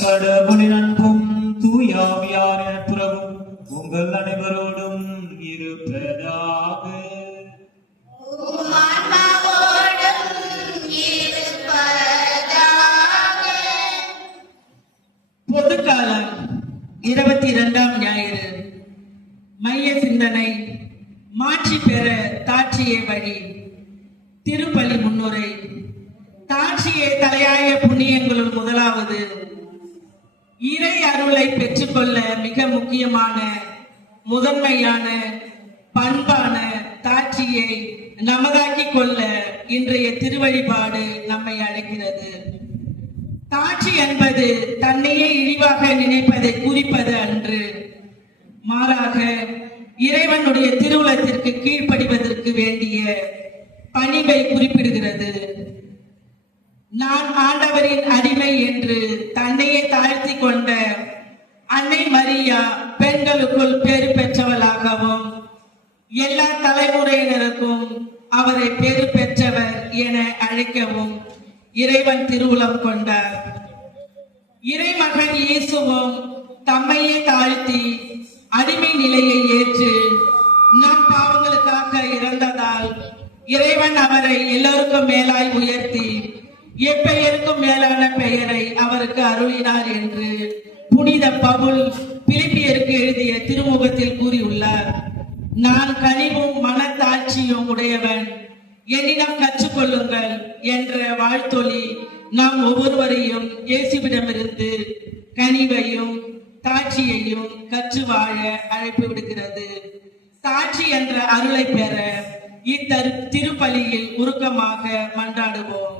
கடவுளின் அன்பும் தூயாவியாரின் புறவும் உங்கள் அனைவரோடும் இருப்பதாக. பொதுக்காலம் 22ஆம் ஞாயிறு. மைய சிந்தனை மாற்றி பெற தாட்சியே வழி. திருப்பலி முன்னுரை. தாட்சியே தலையாய புண்ணியங்களுள் முதலாவது. இறை அருளை பெற்றுக்கொள்ள மிக முக்கியமான முதன்மையான பண்பான தாட்சியை நமதாக்கிக் கொள்ள இன்றைய திருவழிபாடு நம்மை அழைக்கிறது. தாட்சி என்பது தன்னையே இழிவாக நினைப்பதை குறிப்பது அன்று, மாறாக இறைவனுடைய திருவுளத்திற்கு கீழ்ப்படிவதற்கு வேண்டிய பணிவை குறிப்பிடுகிறது. நான் ஆண்டவரின் அடிமை என்று தன்னையே தாழ்த்தி கொண்ட அன்னை மரியா பெண்களுக்குள் பேறு பெற்றவளாகவும் எல்லா தலைமுறையினருக்கும் அவரை பேறு பெற்றவர் என அழைக்கவும் இறைவன் திருவுளம் கொண்டார். இறைமகன் இயேசுவும் தம்மையே தாழ்த்தி அடிமை நிலையை ஏற்று நம் பாவங்களுக்காக இறந்ததால் இறைவன் அவரை எல்லோருக்கும் மேலாய் உயர்த்தி எப்பெயருக்கும் மேலான பெயரை அவருக்கு அருளினார் என்று புனித பவுல் பிலிப்பியருக்கு எழுதிய திருமுகத்தில் கூறியுள்ளார். நான் கனிவும் மனத்தாட்சியும் உடையவன், என்னிடம் கற்றுக்கொள்ளுங்கள் என்ற வாழ்த்தொலி நாம் ஒவ்வொருவரையும் இயேசுவிடமிருந்து கனிவையும் தாட்சியையும் கற்று வாழ அழைப்பு விடுகிறது. தாட்சி என்ற அருளை பெற திருப்பலியில் உருக்கமாக மன்றாடுவோம்.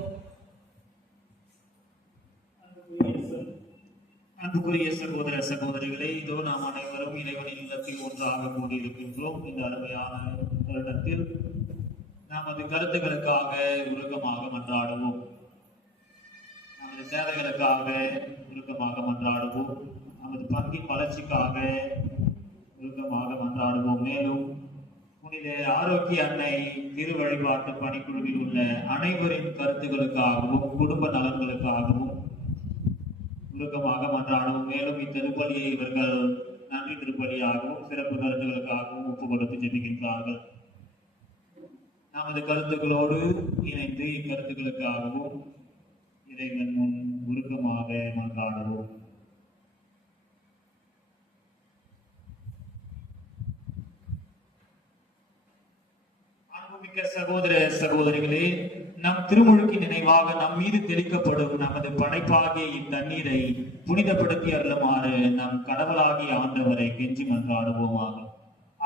அன்புக்குரிய சகோதர சகோதரிகளே, இதோ நாம் அனைவரும் இறைவனின் இல்லத்தில் ஒன்றாக கூடியிருக்கின்றோம். இந்த அருமையான தருணத்தில் நமது கருத்துக்களுக்காக உருக்கமாக மன்றாடுவோம். நமது தேவைகளுக்காக உருக்கமாக மன்றாடுவோம். நமது பங்கின் வளர்ச்சிக்காக உருக்கமாக மன்றாடுவோம். மேலும் புனித ஆரோக்கிய அன்னை திரு வழிபாட்டு பணிக்குழுவில் உள்ள அனைவரின் கருத்துக்களுக்காகவும் குடும்ப நலன்களுக்காகவும் உருக்கமாக மன்றாடுவோம். மேலும் இத்திருப்பலியை இவர்கள் நன்றி திருப்பலியாகவும் சிறப்பு கருத்துக்களுக்காகவும் ஒப்பு கொடுத்து ஜெபிக்கின்றார்கள். நமது கருத்துக்களோடு இணைந்து இக்கருத்துக்களுக்காகவும் இறைவன் முன் உருக்கமாக மன்றாடுவோம். அன்புமிக்க சகோதர சகோதரிகளே, நம் திருமுழுக்கு நினைவாக நம் மீது தெளிக்கப்படும் நமது படைப்பாகிய இத்தண்ணீரை புனிதப்படுத்தி அருளுமாறு நம் கடவுளாகிய ஆண்டவரை கெஞ்சி மன்றாடுவோமாக.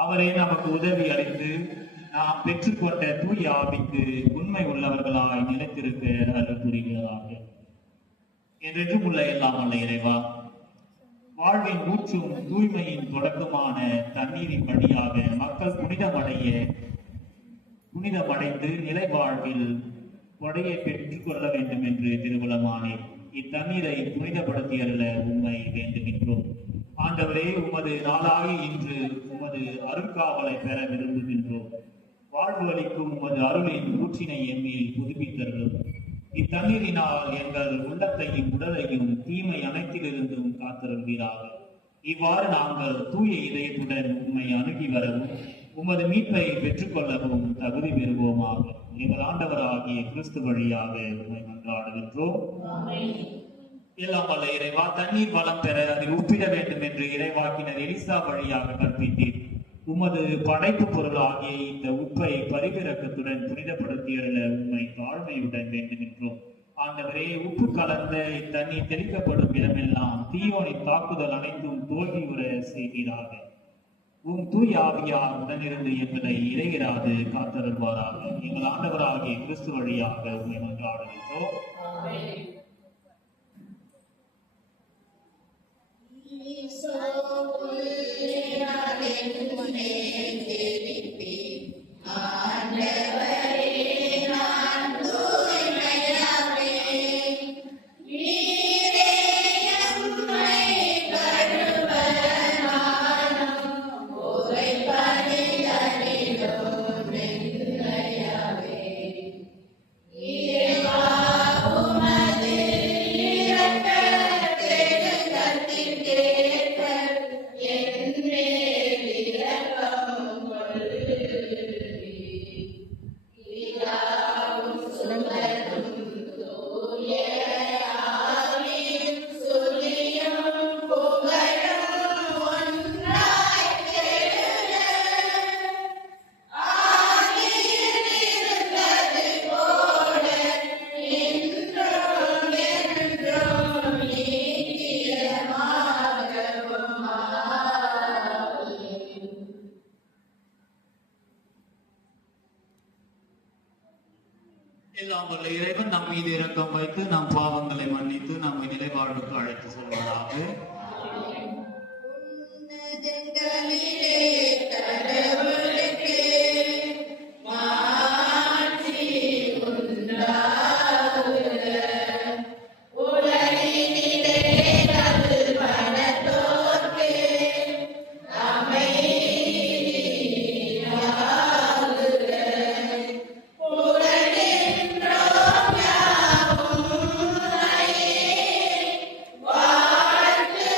அவரே நமக்கு உதவி அளித்து நாம் பெற்றுக்கொண்ட தூய ஆவிக்கு உண்மை உள்ளவர்களாய் நிலைத்திருக்க அருள் புரிகிறதாக. என்றென்றும் உள்ள எல்லாம் அல்ல இறைவா, வாழ்வின் ஊற்றும் தூய்மையின் தொடக்கமான தண்ணீரின் வழியாக மக்கள் புனிதமடைந்து நிலை வாழ்வில் கொடையை பெற்றுக் கொள்ள வேண்டும் என்று திருவுளமானே. இத்தண்ணீரை புனிதப்படுத்தி அருள உம்மை வேண்டுகின்றோம். ஆண்டவரே, உமது நாளாகி இன்று உமது அருட்காவலை பெற விரும்புகின்றோம். வாழ்வு அளிக்கும் உமது அருளின் ஊற்றினை எம்மில் புதுப்பித்தருளும். இத்தண்ணீரினால் எங்கள் உள்ளத்தையும் உடலையும் தீமை அனைத்திலிருந்தும் காத்தருள்வீராக. இவ்வாறு நாங்கள் தூய இதயத்துடன் உம்மை அணுகி வரவும் உமது மீட்பை பெற்றுக்கொள்ளவும் தகுதி பெறுவோமாக. எங்கள் ஆண்டவராகிய கிறிஸ்து வழியாக உம்மை மன்றாடுகின்றோம். எல்லாம் வல்ல இறைவா, தண்ணீர் வளம் பெற அதை உப்பிட வேண்டும் என்று இறைவாக்கினர் எலிசா வழியாக கற்பித்தீர். உமது படைப்பு பொருளாகிய இந்த உப்பை பரிவிரக்கத்துடன் புனிதப்படுத்தியருள உண்மை தாழ்மையுடன் வேண்டுகின்றோம். ஆண்டவரே, உப்பு கலந்த இத்தண்ணீர் தெளிக்கப்படும் இடமெல்லாம் தீயோனின் தாக்குதல் அனைத்தும் தோல்வியுற செய்கிறாக. உம் தூய் ஆவியார் உடனிருந்து என்பதை இறையிறாது காத்தருள்வாராக. எங்கள் ஆண்டவராகிய கிறிஸ்து வழியாக உண்மை மன்றாடுகின்றோம். எல்லாம் வல்ல இறைவன் நம் மீது இரக்கம் வைத்து நம் பாவங்களை மன்னித்து நம்மை நிலைவாழ்வுக்கு அழைத்து செல்வதாக. வாழ்த்து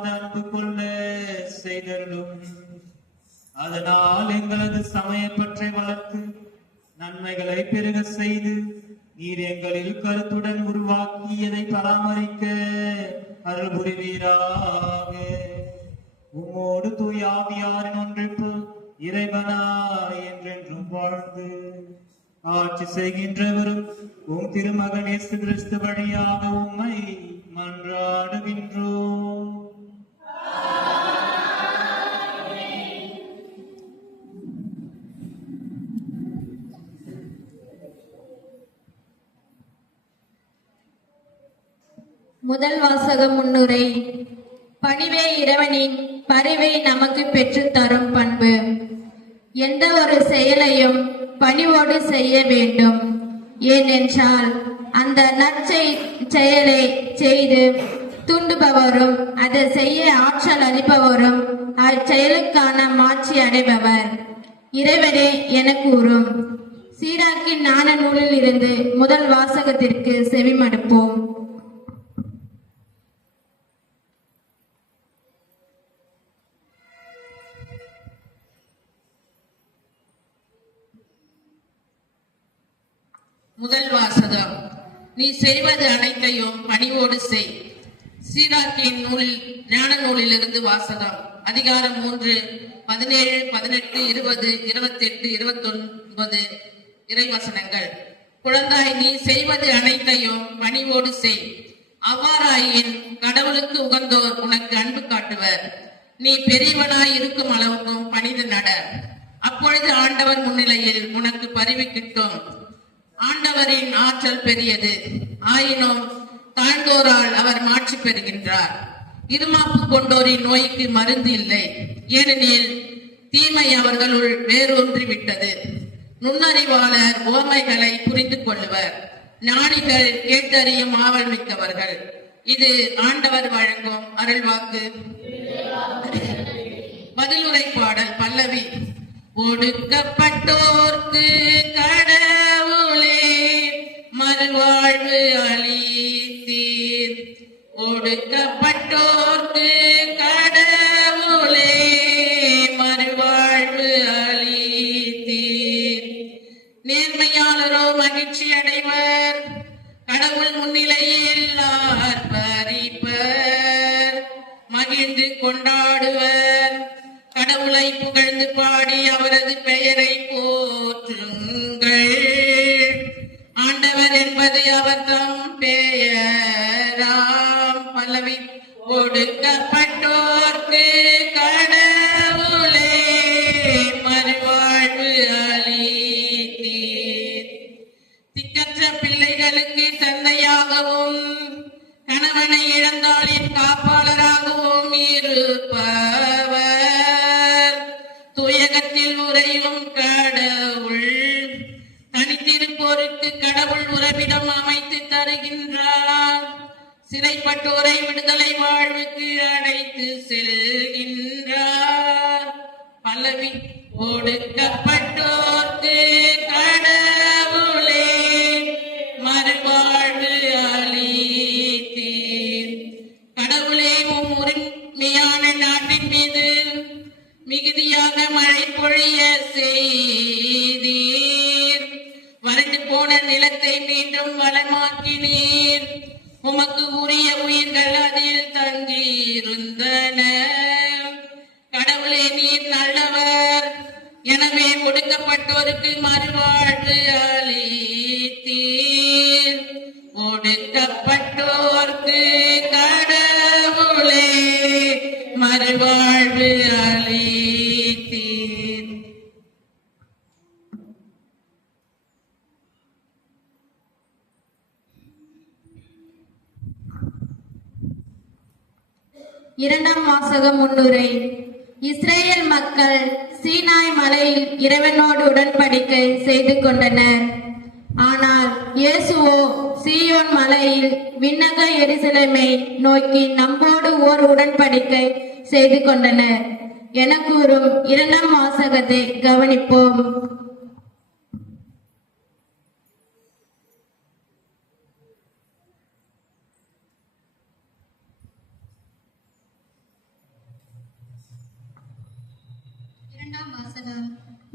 உள்ளார்ந்த அன்பு கொள்ள செய்தருளும். அதனால் எங்களது சமய பற்றை வளர்த்து நன்மைகளை பெருக செய்து நீர் எங்களில் கருத்துடன் உருவாக்கியதை பராமரிக்க அருள் புரிவீராக. உம்மோடு தூய ஆவியாரின் ஒன்றிப்பு இறைவனாய் என்றென்றும் வாழ்ந்து ஆட்சி செய்கின்றவரும் உம் திருமகன் இயேசு கிறிஸ்து வழியாக உம்மை மன்றாடுகின்றோம். முதல் வாசக முன்னுரை. பணிவே இறைவனின் பரிவை நமக்கு பெற்றுத் தரும் பண்பு. எந்த ஒரு செயலையும் பணிவோடு செய்ய வேண்டும். ஏனென்றால் அந்த செயலை செய்து தூண்டுபவரும் அதை செய்ய ஆற்றல் அளிப்பவரும் அச்செயலுக்கான மாட்சி அடைபவர் இறைவனே என கூறும். சீராக்கின் ஞான நூலில் இருந்து முதல் வாசகத்திற்கு செவிமடுப்போம். முதல் வாசகம். நீ செய்வது அனைத்தையும் பணிவோடு செய். சீராக்கியின் நூலில் ஞான நூலிலிருந்து வாசகம். அதிகாரம் 3, 17, 18, 20, 28, 29 இறைவசனங்கள். குழந்தாய், நீ செய்வது அனைத்தையும் பணிவோடு செய். அவ்வாறாயின் கடவுளுக்கு உகந்தோர் உனக்கு அன்பு காட்டுவர். நீ பெரியவனாய் இருக்கும் அளவுக்கும் பணிந்து நட. அப்பொழுது ஆண்டவர் முன்னிலையில் உனக்கு பரிவு கிட்டும். ஆண்டவரின் ஆற்றல் பெரியது, ஆயினும் தாழ்ந்தோரால் அவர் மாட்சி பெறுகின்றார். இருமாப்பு கொண்டோரின் நோய்க்கு மருந்து இல்லை, ஏனெனில் தீமை அவர்களுள் வேரூன்றி விட்டது. நுண்ணறிவாளர் உவமைகளை புரிந்து கொள்ளுவர், ஞானிகள் கேட்டறியும் ஆவல் மிக்கவர்கள். இது ஆண்டவர் வழங்கும் அருள்வாக்கு. பதிலுரை பாடல் பல்லவி. ஒடுக்கப்பட்டோர்க்கு கடவுளே மறுவாழ்வு அளித்தீர். ஒடுக்கப்பட்டோர்க்கு கடவுளே மறுவாழ்வு அளித்தீர். நேர்மையாளரோ மகிழ்ச்சி அடைவர், கடவுள் முன்னிலையில் ஆர்ப்பரிப்பர், மகிழ்ந்து கொண்டாடுவர். கடவுளை புகழ்ந்து பாடி அவரது பெயரை போற்றுங்கள். ஆண்டவர் என்பது அவர் தம் பெயராம். பல்லவி. ஒடுக்கப்பட்டோர்க்கு கடவுளே மறுவாழ்வு அளித்தீர். திக்கற்ற பிள்ளைகளுக்கு தந்தையாகவும் கணவனை இழந்தாலின் காப்பாளராகவும் இருப்பவர். துயகத்தில் உறையும் கடவுள், தனித்திருப்போருக்கு கடவுள் உறவிடம் அமைத்து தருகின்றார். சிறைப்பட்டோரை விடுதலை வாழ்வுக்கு அழைத்து செல்கின்றார். பல்லவி. ஒடுக்கப்பட்டோர்க்கு கடவுளே மறுவாழ்வு அளித்தீர். கடவுளே, உம் உரிமையான நாட்டின் மீது மிகுதியாக மழை பொழிய செய்தீர். வறண்டு போன நிலத்தை மீண்டும் வளமாக்கினீர். உமக்கு உரிய உயிர்கள் அதில் தங்கியிருந்தன. கடவுளே, நீர் நல்லவர், எனவே ஒடுக்கப்பட்டோருக்கு மறுவாழ்வு அளித்தீர். ஒடுக்கப்பட்டோர்க்கு கடவுளே மறுவாழ்வு அளித்தீர். இரண்டாம் வாசக முன்னுரை. இஸ்ரேல் மக்கள் சீனாய் மலையில் இறைவனோடு உடன்படிக்கை செய்து கொண்டனர். ஆனால் இயேசுவோ சீயோன் மலையில் விண்ணக எருசலேமை நோக்கி நம்மோடு ஓர் உடன்படிக்கை செய்து கொண்டனர் என கூறும் இரண்டாம் வாசகத்தை கவனிப்போம்.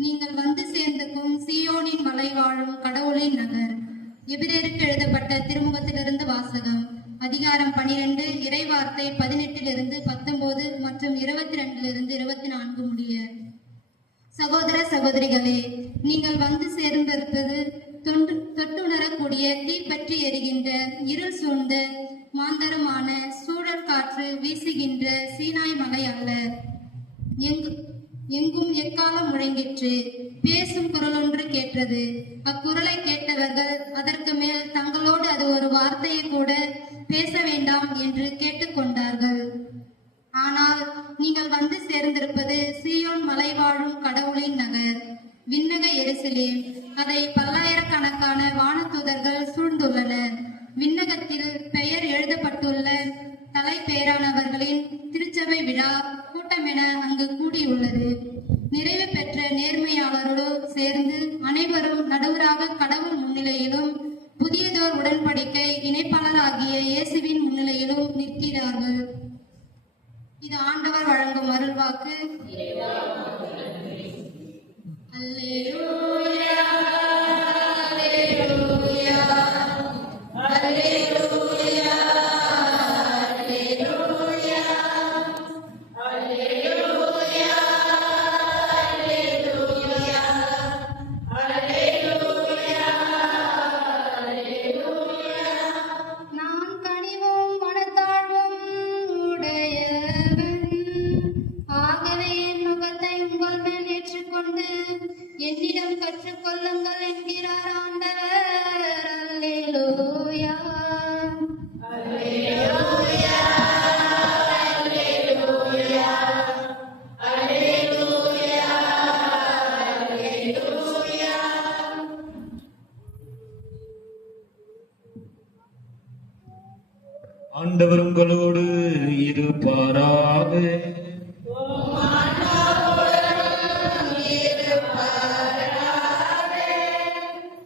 நீங்கள் வந்து சேர்ந்துக்கும் சீயோனின் மலை வாழும் கடவுளின் நகர். எபிரேயருக்கு எழுதப்பட்ட திருமுகத்திலிருந்து வாசகம். அதிகாரம் 12, இறைவார்த்தை 18-19 மற்றும் 22-24 முடிய. சகோதர சகோதரிகளே, நீங்கள் வந்து சேர்ந்திருப்பது தொட்டுணரக்கூடிய தீப்பற்றி எரிகின்ற இருள் சூழ்ந்த மாந்தரமான சூழல் காற்று வீசுகின்ற சீனாய் மலை அல்ல. எங்கும் எக்காலம் முழங்கிற்று. பேசும் குரல் ஒன்று கேட்டது. அக்குரலை கேட்டவர்கள் அதற்கு மேல் தங்களோடு அது ஒரு வார்த்தையை கூட பேச வேண்டாம் என்று கேட்டுக்கொண்டார்கள். ஆனால் நீங்கள் வந்து சேர்ந்திருப்பது சீயோன் மலை வாழும் கடவுளின் நகர், விண்ணக எருசலேம். அதை பல்லாயிரக்கணக்கான வானதூதர்கள் சூழ்ந்துள்ளனர். விண்ணகத்தில் பெயர் எழுதப்பட்டுள்ள தலைப்பேரானவர்களின் திருச்சபை விழா கூட்டமென அங்கு கூடியுள்ளது. நிறைவு பெற்ற நேர்மையாளரோடு சேர்ந்து அனைவரும் நடுவராக கடவுள் முன்னிலையிலும் புதியதோர் உடன்படிக்கை இணைப்பாளராகிய இயேசுவின் முன்னிலையிலும் நிற்கிறார்கள். இது ஆண்டவர் வழங்கும் அருள்வாக்கு. அல்லேலூயா, அல்லேலூயா, அல்லேலூயா, அல்லேலூயா, அல்லேலூயா, அல்லேலூயா, அல்லேலூயா. நான் கனிவும் மனத்தாழ்வும் உடையவன், ஆகவே என் முகத்தை உங்கள் மேல் ஏற்றுக்கொண்டு என்னிடம் கற்றுக்கொள்ளுங்கள் என்கிறார் ஆண்டவர். அல்லேலூயா, அல்லேலூயா, அல்லேலூயா, அல்லேலூயா, அல்லேலூயா. ஆண்டவர் உங்களோடு இருப்பாராக.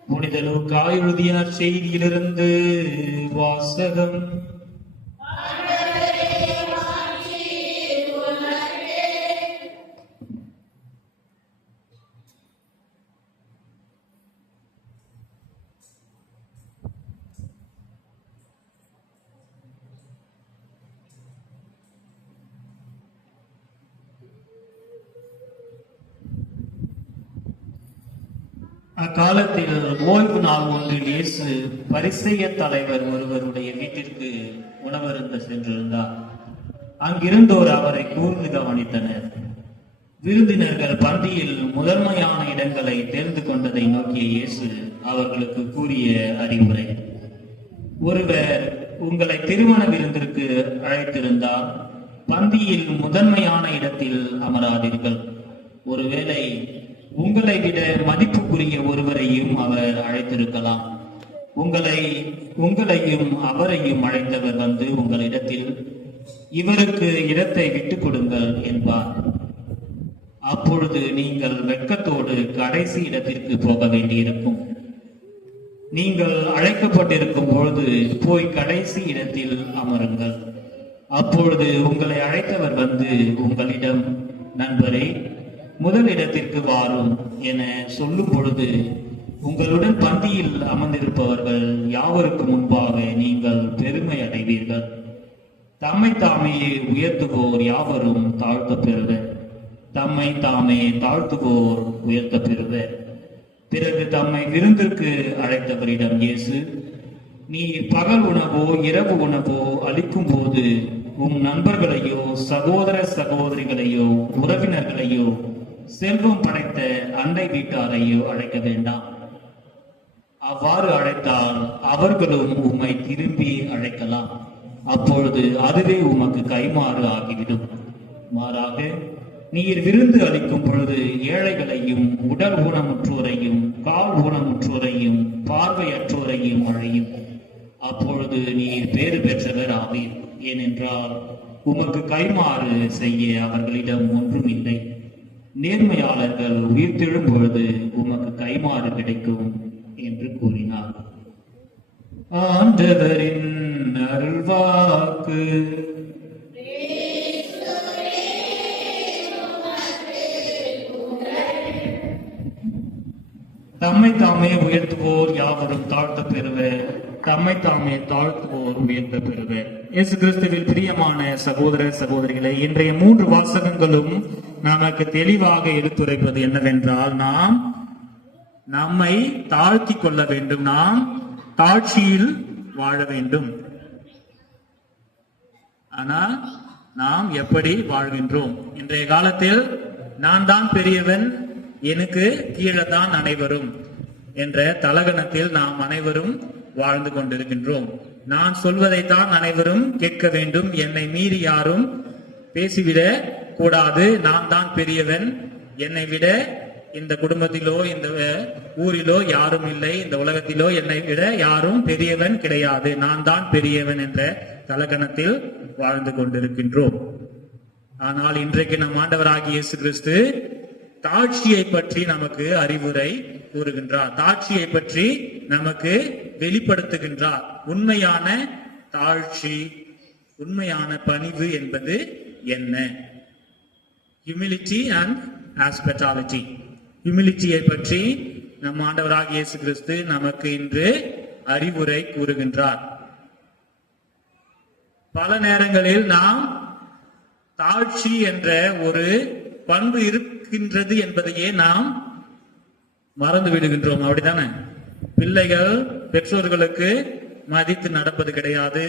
புனித லூக்கா எழுதிய செய்தியிலிருந்து வாசகம். அக்காலத்தில் ஓய்வு நாள் ஒன்றில் இயேசு பரிசேய தலைவர் ஒருவருடைய வீட்டிற்கு உணவருந்த சென்றிருந்தார். அங்கிருந்தோர் அவரை கூர்ந்து கவனித்தனர். விருந்தினர்கள் பந்தியில் முதன்மையான இடங்களை தேர்ந்து கொண்டதை நோக்கிய இயேசு அவர்களுக்கு கூறிய அறிவுரை: ஒருவர் உங்களை திருமண விருந்திற்கு அழைத்திருந்தால் பந்தியில் முதன்மையான இடத்தில் அமராதீர்கள். ஒருவேளை உங்களை விட மதிப்புக்குரிய ஒருவரையும் அவர் அழைத்திருக்கலாம். உங்களையும் அவரையும் அழைத்தவர் வந்து உங்களிடத்தில் இவருக்கு இடத்தை விட்டுக் கொடுங்கள் என்பார். அப்பொழுது நீங்கள் வெட்கத்தோடு கடைசி இடத்திற்கு போக வேண்டியிருக்கும். நீங்கள் அழைக்கப்பட்டிருக்கும் பொழுது போய் கடைசி இடத்தில் அமருங்கள். அப்பொழுது உங்களை அழைத்தவர் வந்து உங்களிடம், நண்பரே, முதல் இடத்திற்கு வாரும் என சொல்லும் பொழுது உங்களுடன் பந்தியில் அமர்ந்திருப்பவர்கள் யாவருக்கு முன்பாக நீங்கள் பெருமை அடைவீர்கள். தம்மை தாமே உயர்த்துவோர் யாவரும் தாழ்த்த பெறுவர், தம்மை தாமே தாழ்த்துவோர் உயர்த்த பெறுவர். பிறகு தம்மை விருந்திற்கு அழைத்தவரிடம் இயேசு, நீ பகல் உணவோ இரவு உணவோ அளிக்கும் போது உம் நண்பர்களையோ சகோதர சகோதரிகளையோ உறவினர்களையோ செல்வம் படைத்த அண்டை வீட்டாரையோ அழைக்க வேண்டாம். அவ்வாறு அழைத்தால் அவர்களும் உம்மை திரும்பி அழைக்கலாம். அப்பொழுது அதுவே உமக்கு கைமாறு ஆகிவிடும். மாறாக நீர் விருந்து அளிக்கும் பொழுது ஏழைகளையும் உடல் ஊனமுற்றோரையும் கால் ஊனமுற்றோரையும் பார்வையற்றோரையும் அழையும். அப்பொழுது நீர் பேறு பெற்றவர் ஆவீர். ஏனென்றால் உமக்கு கைமாறு செய்ய அவர்களிடம் ஒன்றும் இல்லை. நேர்மையாளர்கள் உயிர்த்தெழும் பொழுது உமக்கு கைமாறு கிடைக்கும் என்று கூறினார். ஆண்டவரின் அருள்வாக்கு. தம்மை தாமே உயர்த்துவோர் யாவரும் தாழ்த்த பெறுவர், தம்மை தாமே தாழ்த்துவோர் உயர்த்த பெறுவர். இயேசு கிறிஸ்துவில் பிரியமான சகோதர சகோதரிகளை, இன்றைய 3 வாசகங்களும் நமக்கு தெளிவாக எடுத்துரைப்பது என்னவென்றால், நாம் நம்மை தாழ்த்தி கொள்ள வேண்டும், நாம் தாழ்ச்சியில் வாழ வேண்டும். ஆனா நாம் எப்படி வாழ்கின்றோம்? இன்றைய காலத்தில் நான் தான் பெரியவன், எனக்கு கீழே தான் அனைவரும் என்ற தலகணத்தில் நாம் அனைவரும் வாழ்ந்து கொண்டிருக்கின்றோம். நான் சொல்வதைத்தான் அனைவரும் கேட்க வேண்டும், என்னை மீறி யாரும் பேசிவிட கூடாது, நான் தான் பெரியவன், என்னை விட இந்த குடும்பத்திலோ இந்த ஊரிலோ யாரும் இல்லை, இந்த உலகத்திலோ என்னை விட யாரும் பெரியவன் கிடையாது, நான் தான் பெரியவன் என்ற தலகணத்தில் வாழ்ந்து கொண்டிருக்கின்றோம். ஆனால் இன்றைக்கு நம் ஆண்டவராகிய இயேசு கிறிஸ்து தாட்சியை பற்றி நமக்கு அறிவுரை கூறுகின்றார், தாட்சியை பற்றி நமக்கு வெளிப்படுத்துகின்றார். உண்மையான தாழ்ச்சி, உண்மையான பணிவு என்பது என்ன? Humility and hospitality. ஹியூமிலிட்டியை பற்றி நம் ஆண்டவராகிய இயேசு கிறிஸ்து நமக்கு இன்று அறிவுரை கூறுகின்றார். பல நேரங்களில் நாம் தாழ்ச்சி என்ற ஒரு பண்பு இருக்கின்றது என்பதையே நாம் மறந்து விடுகின்றோம். அப்படித்தானே? பிள்ளைகள் பெற்றோர்களுக்கு மதித்து நடப்பது கிடையாது,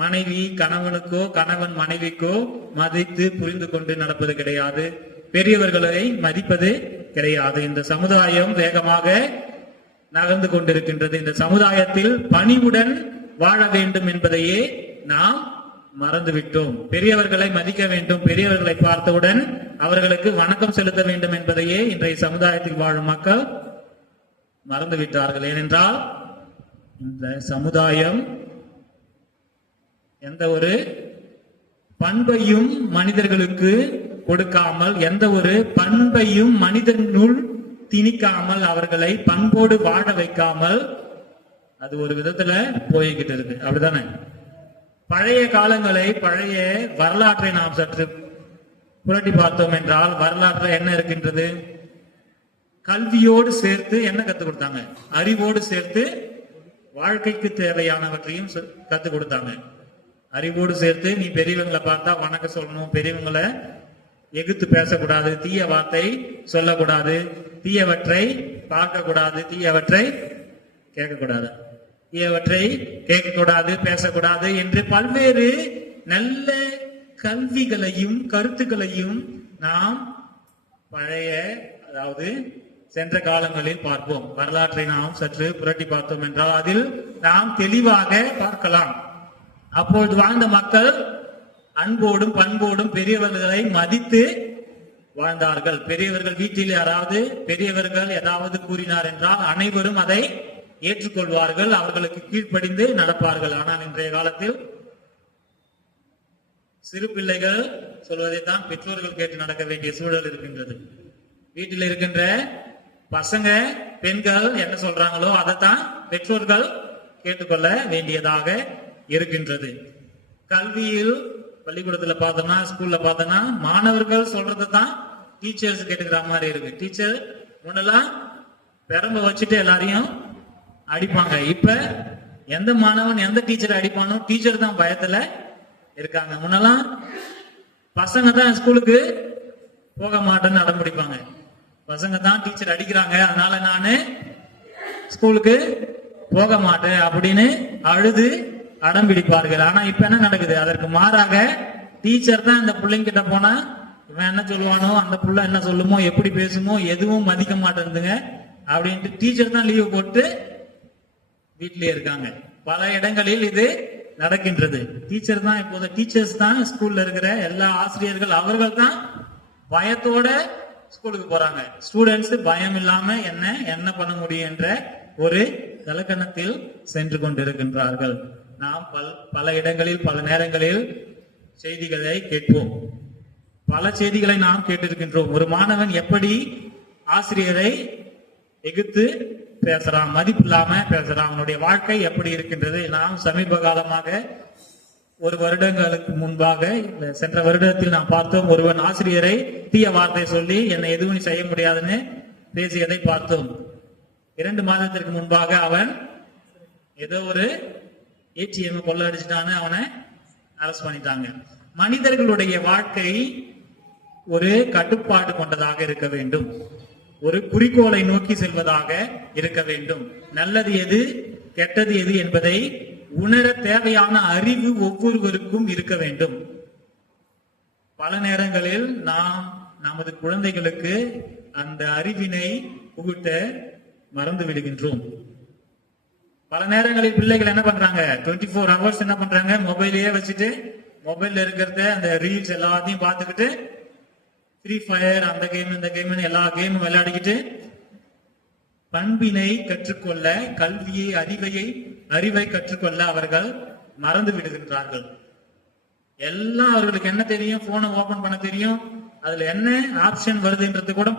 மனைவி கணவனுக்கோ கணவன் மனைவிக்கோ மதித்து புரிந்து கொண்டு நடப்பது கிடையாது, பெரியவர்களை மதிப்பது கிடையாது. இந்த சமுதாயம் வேகமாக நகர்ந்து கொண்டிருக்கின்றது. இந்த சமுதாயத்தில் பணிவுடன் வாழ வேண்டும் என்பதையே நாம் மறந்துவிட்டோம். பெரியவர்களை மதிக்க வேண்டும், பெரியவர்களை பார்த்தவுடன் அவர்களுக்கு வணக்கம் செலுத்த வேண்டும் என்பதையே இன்றைய சமுதாயத்தில் வாழும் மக்கள் மறந்துவிட்டார்கள். ஏனென்றால் இந்த சமுதாயம் எந்த ஒரு பண்பையும் மனிதர்களுக்கு கொடுக்காமல், எந்த ஒரு பண்பையும் மனிதனுள் திணிக்காமல், அவர்களை பண்போடு வாழ வைக்காமல் அது ஒரு விதத்துல போய்கிட்டு இருக்கு. அப்படித்தானே? பழைய காலங்களை, பழைய வரலாற்றை நாம் சற்று புரட்டி பார்த்தோம் என்றால், வரலாற்றில் என்ன இருக்கின்றது? கல்வியோடு சேர்த்து என்ன கத்துக் கொடுத்தாங்க? அறிவோடு சேர்த்து வாழ்க்கைக்கு தேவையானவற்றையும் கத்துக் கொடுத்தாங்க. அறிவோடு சேர்த்து நீ பெரியவங்களை பார்த்தா வணக்கம் சொல்லணும், பெரியவங்களை எகுத்து பேசக்கூடாது, தீய வார்த்தை சொல்லக்கூடாது, தீயவற்றை பார்க்க கூடாது, தீயவற்றை கேட்கக்கூடாது, தீயவற்றை கேட்கக்கூடாது, பேசக்கூடாது என்று பல்வேறு நல்ல கல்விகளையும் கருத்துக்களையும் நாம் பழைய, அதாவது சென்ற காலங்களில் பார்ப்போம். வரலாற்றை நாம் சற்று புரட்டி பார்த்தோம் என்றால் அதில் நாம் தெளிவாக பார்க்கலாம். அப்பொழுது வாழ்ந்த மக்கள் அன்போடும் பண்போடும் பெரியவர்களை மதித்து வாழ்ந்தார்கள். பெரியவர்கள் வீட்டில் யாராவது பெரியவர்கள் ஏதாவது கூறினார் என்றால் அனைவரும் அதை ஏற்றுக்கொள்வார்கள், அவர்களுக்கு கீழ்ப்படிந்து நடப்பார்கள். ஆனால் இன்றைய காலத்தில் சிறு பிள்ளைகள் சொல்வதைத்தான் பெற்றோர்கள் கேட்டு நடக்க வேண்டிய சூழல் இருக்கின்றது. வீட்டில் இருக்கின்ற பசங்க பெண்கள் என்ன சொல்றாங்களோ அதைத்தான் பெற்றோர்கள் கேட்டுக்கொள்ள வேண்டியதாக இருக்கின்றது. கல்வியில் பள்ளிக்கூடத்துல பார்த்தோம்னா, ஸ்கூல்ல பார்த்தோம்னா மாணவர்கள் சொல்றது தான் டீச்சர்ஸ் கேட்டுக்கிற மாதிரி இருக்கு. டீச்சர் முன்னெல்லாம் பெரம்ப வச்சுட்டு எல்லாரையும் அடிப்பாங்க. இப்ப எந்த மாணவன் எந்த டீச்சர் அடிப்பானோ டீச்சர் தான் பயத்துல இருக்காங்க. முன்னெல்லாம் பசங்க தான் ஸ்கூலுக்கு போக மாட்டேன்னு அடம் பிடிப்பாங்க. பசங்க தான் டீச்சர் அடிக்கிறாங்க, அதனால நானு ஸ்கூலுக்கு போக மாட்டேன் அப்படின்னு அழுது அடம் பிடிப்பார்கள். ஆனா இப்ப என்ன நடக்குது? அதற்கு மாறாக டீச்சர் தான் இந்த பிள்ளைங்கிட்ட போனா இவன் என்ன சொல்லுவானோ, அந்த புள்ள என்ன சொல்லுமோ, எப்படி பேசுமோ எதுவும் மதிக்க மாட்டேங்குதுங்க அப்படின்ட்டு டீச்சர் தான் லீவு போட்டு வீட்டிலேயே இருக்காங்க. பல இடங்களில் இது நடக்கின்றது. டீச்சர் தான் இப்போது டீச்சர்ஸ் தான் ஸ்கூல்ல இருக்கிற எல்லா ஆசிரியர்கள் அவர்கள் தான் பயத்தோட ஸ்கூலுக்கு போறாங்க. ஸ்டூடெண்ட்ஸ் பயம் இல்லாம என்ன பண்ண முடியும் என்ற ஒரு தலக்கணத்தில் சென்று கொண்டிருக்கின்றார்கள். நாம் பல இடங்களில் பல நேரங்களில் செய்திகளை கேட்போம். பல செய்திகளை நாம் கேட்டிருக்கின்றோம். ஒரு மாணவன் எப்படி ஆசிரியரை எதிர்த்து பேசுறான், மதிப்பு இல்லாம பேசுறான், அவனுடைய வாழ்க்கை எப்படி இருக்கின்றது. நாம் சமீப காலமாக ஒரு வருடங்களுக்கு முன்பாக சென்ற வருடத்தில் நாம் பார்த்தோம். ஒருவன் ஆசிரியரை தீய வார்த்தை சொல்லி என்னை எதுவும் செய்ய முடியாதுன்னு பேசியதை பார்த்தோம். 2 மாதத்திற்கு முன்பாக அவன் ஏதோ ஒரு ஏடிஎம் கொள்ள அடிச்சுட்டான்னு அவனை அரெஸ்ட் பண்ணிட்டாங்க. மனிதர்களுடைய வாழ்க்கை ஒரு கட்டுப்பாடு கொண்டதாக இருக்க வேண்டும், ஒரு குறிக்கோளை நோக்கி செல்வதாக இருக்க வேண்டும். நல்லது எது கெட்டது எது என்பதை உணர தேவையான அறிவு ஒவ்வொருவருக்கும் இருக்க வேண்டும். பல நேரங்களில் நாம் நமது குழந்தைகளுக்கு அந்த அறிவினை புகுட்ட மறந்து விடுகின்றோம். பல நேரங்களில் பிள்ளைகள் என்ன பண்றாங்க, 24 ஹவர்ஸ் என்ன பண்றாங்க, மொபைலையே வச்சுட்டு மொபைல்ல இருக்கிறத அந்த ரீல்ஸ் எல்லாத்தையும் பார்த்துக்கிட்டு ஃப்ரீ ஃபயர் அந்த கேம் இந்த கேம் எல்லா கேமும் விளையாடிக்கிட்டு பண்பினை கற்றுக்கொள்ள, கல்வியை அறிவை கற்றுக்கொள்ள அவர்கள் மறந்து விடுகின்றார்கள். எல்லாம் அவர்களுக்கு என்ன தெரியும், போனை ஓபன் பண்ண தெரியும், அதுல என்ன ஆப்ஷன் வருதுன்றது கூட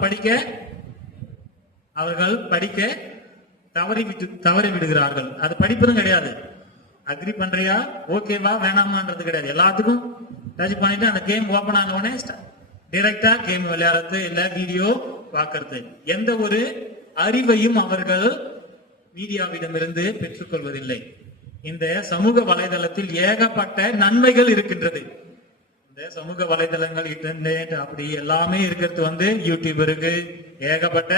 அவர்கள் படிக்க தவறி விடுகிறார்கள். அது படிப்பதும் கிடையாது. அக்ரி பண்றியா ஓகேவா வேணாமான்றது கிடையாது. எல்லாத்துக்கும் டச் பண்ணிட்டு அந்த கேம் ஓபன் ஆன உடனே டைரக்டா கேம் விளையாடுறது இல்ல வீடியோ பார்க்கறது. எந்த ஒரு அறிவையும் அவர்கள் மீடியாவிடமிருந்து பெற்றுக்கொள்வதில்லை. இந்த சமூக வலைதளத்தில் ஏகப்பட்ட நன்மைகள் இருக்கின்றது. இந்த சமூக வலைதளங்கள் இன்டர்நெட் அப்படி எல்லாமே இருக்கிறது யூடியூப் இருக்கு, ஏகப்பட்ட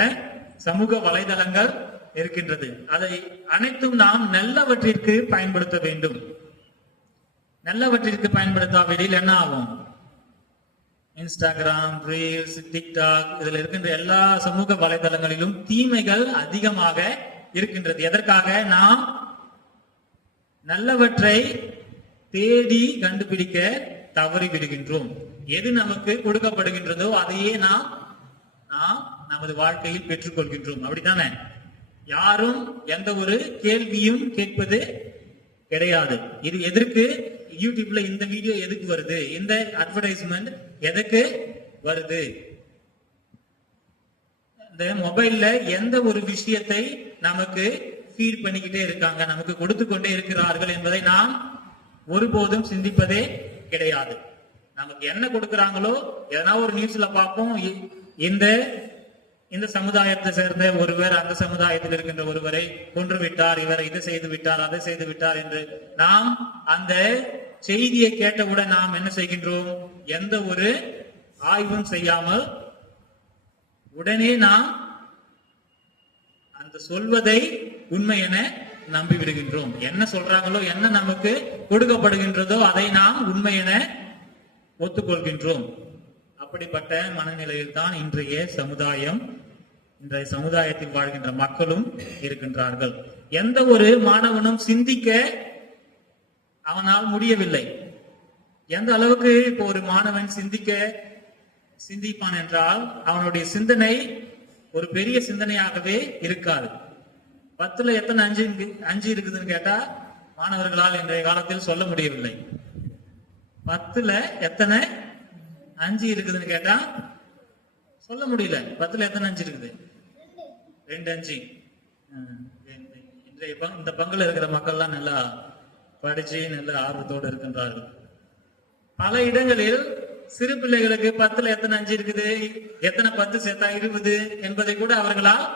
சமூக வலைதளங்கள் இருக்கின்றது. அதை அனைத்தும் நாம் நல்லவற்றிற்கு பயன்படுத்த வேண்டும். நல்லவற்றிற்கு பயன்படுத்தாவிடில் என்ன ஆகும், இன்ஸ்டாகிராம், ரீல்ஸ், டிக்டாக் இதுல இருக்கின்ற எல்லா சமூக வலைதளங்களிலும் தீமைகள் அதிகமாக இருக்கின்றது. எதற்காக, நாம் நல்லவற்றை தேடி கண்டுபிடிக்க தவறி விடுகின்றோம். எது நமக்கு கொடுக்கப்படுகின்றதோ அதையே நாம் நமது வாழ்க்கையில் பெற்றுக்கொள்கின்றோம். அப்படித்தானே? யாரும் எந்த ஒரு கேள்வியும் கேட்பது கிடையாது. இது எதற்கு, யூடியூப்ல இந்த வீடியோ எதுக்கு வருது, இந்த அட்வர்டைஸ்மெண்ட் எதுக்கு வருது, இந்த மொபைல்ல எந்த ஒரு விஷயத்தை நமக்கு ஃபீட் பண்ணிக்கிட்டே இருக்காங்க, நமக்கு கொடுத்து கொண்டே இருக்கிறார்கள் என்பதை நாம் ஒருபோதும் சிந்திப்பதே கிடையாது. நமக்கு என்ன கொடுக்கிறாங்களோ எதனா ஒரு நியூஸ்ல பார்ப்போம், இந்த சமுதாயத்தை சேர்ந்த ஒருவர் அந்த சமுதாயத்தில் இருக்கின்ற ஒருவரை கொன்று விட்டார், இவரை இதை செய்து விட்டார், அதை செய்து விட்டார் என்று நாம் அந்த செய்தியை கேட்டவுடன் நாம் என்ன செய்கின்றோம், எந்த ஒரு ஆய்வும் செய்யாமல் உடனே நாம் அந்த சொல்வதை உண்மை என நம்பி விடுகின்றோம். என்ன சொல்றாங்களோ, என்ன நமக்கு கொடுக்கப்படுகின்றதோ அதை நாம் உண்மை என ஒத்துக்கொள்கின்றோம். அப்படிப்பட்ட மனநிலையில் தான் இன்றைய சமுதாயத்தில் வாழ்கின்ற மக்களும் இருக்கின்றார்கள். எந்த ஒரு மாணவனும் சிந்திக்க அவனால் முடியவில்லை. எந்த அளவுக்கு இப்போ ஒரு மாணவன் சிந்திப்பான் என்றால் அவனுடைய சிந்தனை ஒரு பெரிய சிந்தனையாகவே இருக்காது. 10ல எத்தனை அஞ்சு இருக்குதுன்னு கேட்டா மாணவர்களால் இன்றைய காலத்தில் சொல்ல முடியவில்லை. 10ல எத்தனை 5 இருக்குதுன்னு கேட்டா சொல்ல முடியல. 10ல எத்தனை 5 இருக்குது? 2 5. இந்த பங்குல இருக்கிற மக்கள்லாம் நல்லா படிச்சு நல்ல ஆர்வத்தோடு இருக்கின்றார்கள். பல இடங்களில் சிறு பிள்ளைகளுக்கு 10ல எத்தனை 5 இருக்குது, எத்தனை 10 சேர்த்தா 20 என்பதை கூட அவர்களால்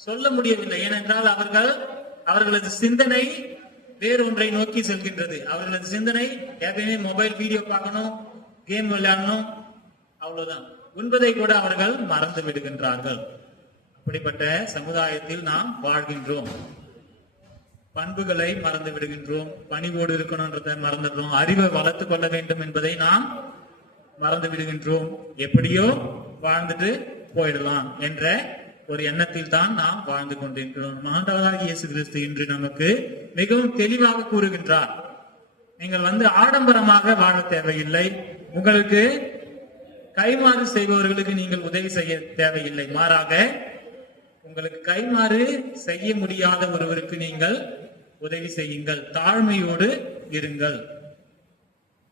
சொல்ல முடியவில்லை. ஏனென்றால் அவர்களது சிந்தனை வேறொன்றை நோக்கி செல்கின்றது. அவர்களது சிந்தனை எப்பயுமே மொபைல் வீடியோ பார்க்கணும், கேம் விளையாடணும், அவ்வளவுதான். உண்பதை கூட அவர்கள் மறந்து விடுகின்றார்கள். அப்படிப்பட்ட சமுதாயத்தில் நாம் வாழ்கின்றோம். பண்புகளை மறந்து விடுகின்றோம், பணிவோடு இருக்கணும்ன்றதை மறந்துடுறோம், அறிவை வளர்த்து கொள்ள வேண்டும் என்பதை நாம் மறந்து விடுகின்றோம். எப்படியோ வாழ்ந்துட்டு போயிடலாம் என்ற ஒரு எண்ணத்தில் தான் நாம் வாழ்ந்து கொண்டிருக்கிறோம். ஆண்டவராகிய இயேசு கிறிஸ்து இன்று நமக்கு மிகவும் தெளிவாக கூறுகின்றார், நீங்கள் ஆடம்பரமாக வாழ தேவையில்லை, உங்களுக்கு கைமாறு செய்பவர்களுக்கு நீங்கள் உதவி செய்ய தேவையில்லை, மாறாக உங்களுக்கு கைமாறு செய்ய முடியாத ஒருவருக்கு நீங்கள் உதவி செய்யுங்கள், தாழ்மையோடு இருங்கள்.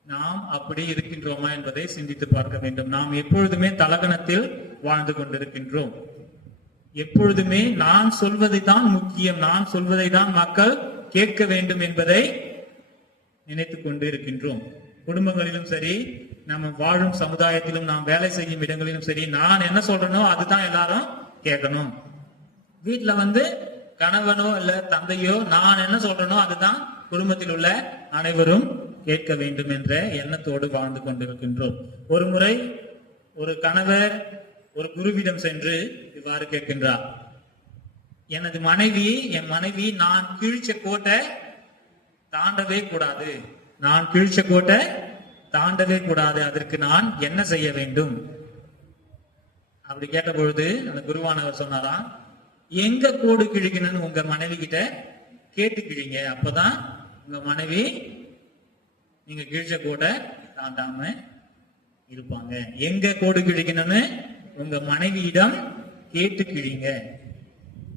நாம் அப்படி இருக்கின்றோமா என்பதை சிந்தித்து பார்க்க வேண்டும். நாம் எப்பொழுதுமே தலகணத்தில் வாழ்ந்து கொண்டிருக்கின்றோம். எப்பொழுதுமே நான் சொல்வதை தான் முக்கியம், நான் சொல்வதை தான் மக்கள் கேட்க வேண்டும் என்பதை நினைத்துக் கொண்டு இருக்கின்றோம். குடும்பங்களிலும் சரி, நம்ம வாழும் சமுதாயத்திலும், நாம் வேலை செய்யும் இடங்களிலும் சரி, நான் என்ன சொல்றேனோ அதுதான் எல்லாரும் கேட்கணும். வீட்டுல கணவனோ இல்ல தந்தையோ நான் என்ன சொல்றேனோ அதுதான் குடும்பத்தில் உள்ள அனைவரும் கேட்க வேண்டும் என்ற எண்ணத்தோடு வாழ்ந்து கொண்டிருக்கின்றோம். ஒரு முறை ஒரு கணவர் ஒரு குருவிடம் சென்று இவ்வாறு கேட்கின்றார், என் மனைவி நான் கீழ்ச்ச கோட்டை தாண்டவே கூடாது, நான் கீழ்ச்ச கோட்டை தாண்டவே கூடாது, அதற்கு நான் என்ன செய்ய வேண்டும்? அப்படி கேட்ட பொழுது அந்த குருவானவர் சொன்னாராம், எங்க கோடு கிழிக்கணும்னு உங்க மனைவி கிட்ட கேட்டு கிழிங்க, அப்பதான் உங்க மனைவி நீங்க கிழிச்ச கோட்டை தாண்டாம இருப்பாங்க. எங்க கோடு கிழிக்கணும்னு உங்க மனைவியிடம் கேட்டு கிழிங்க.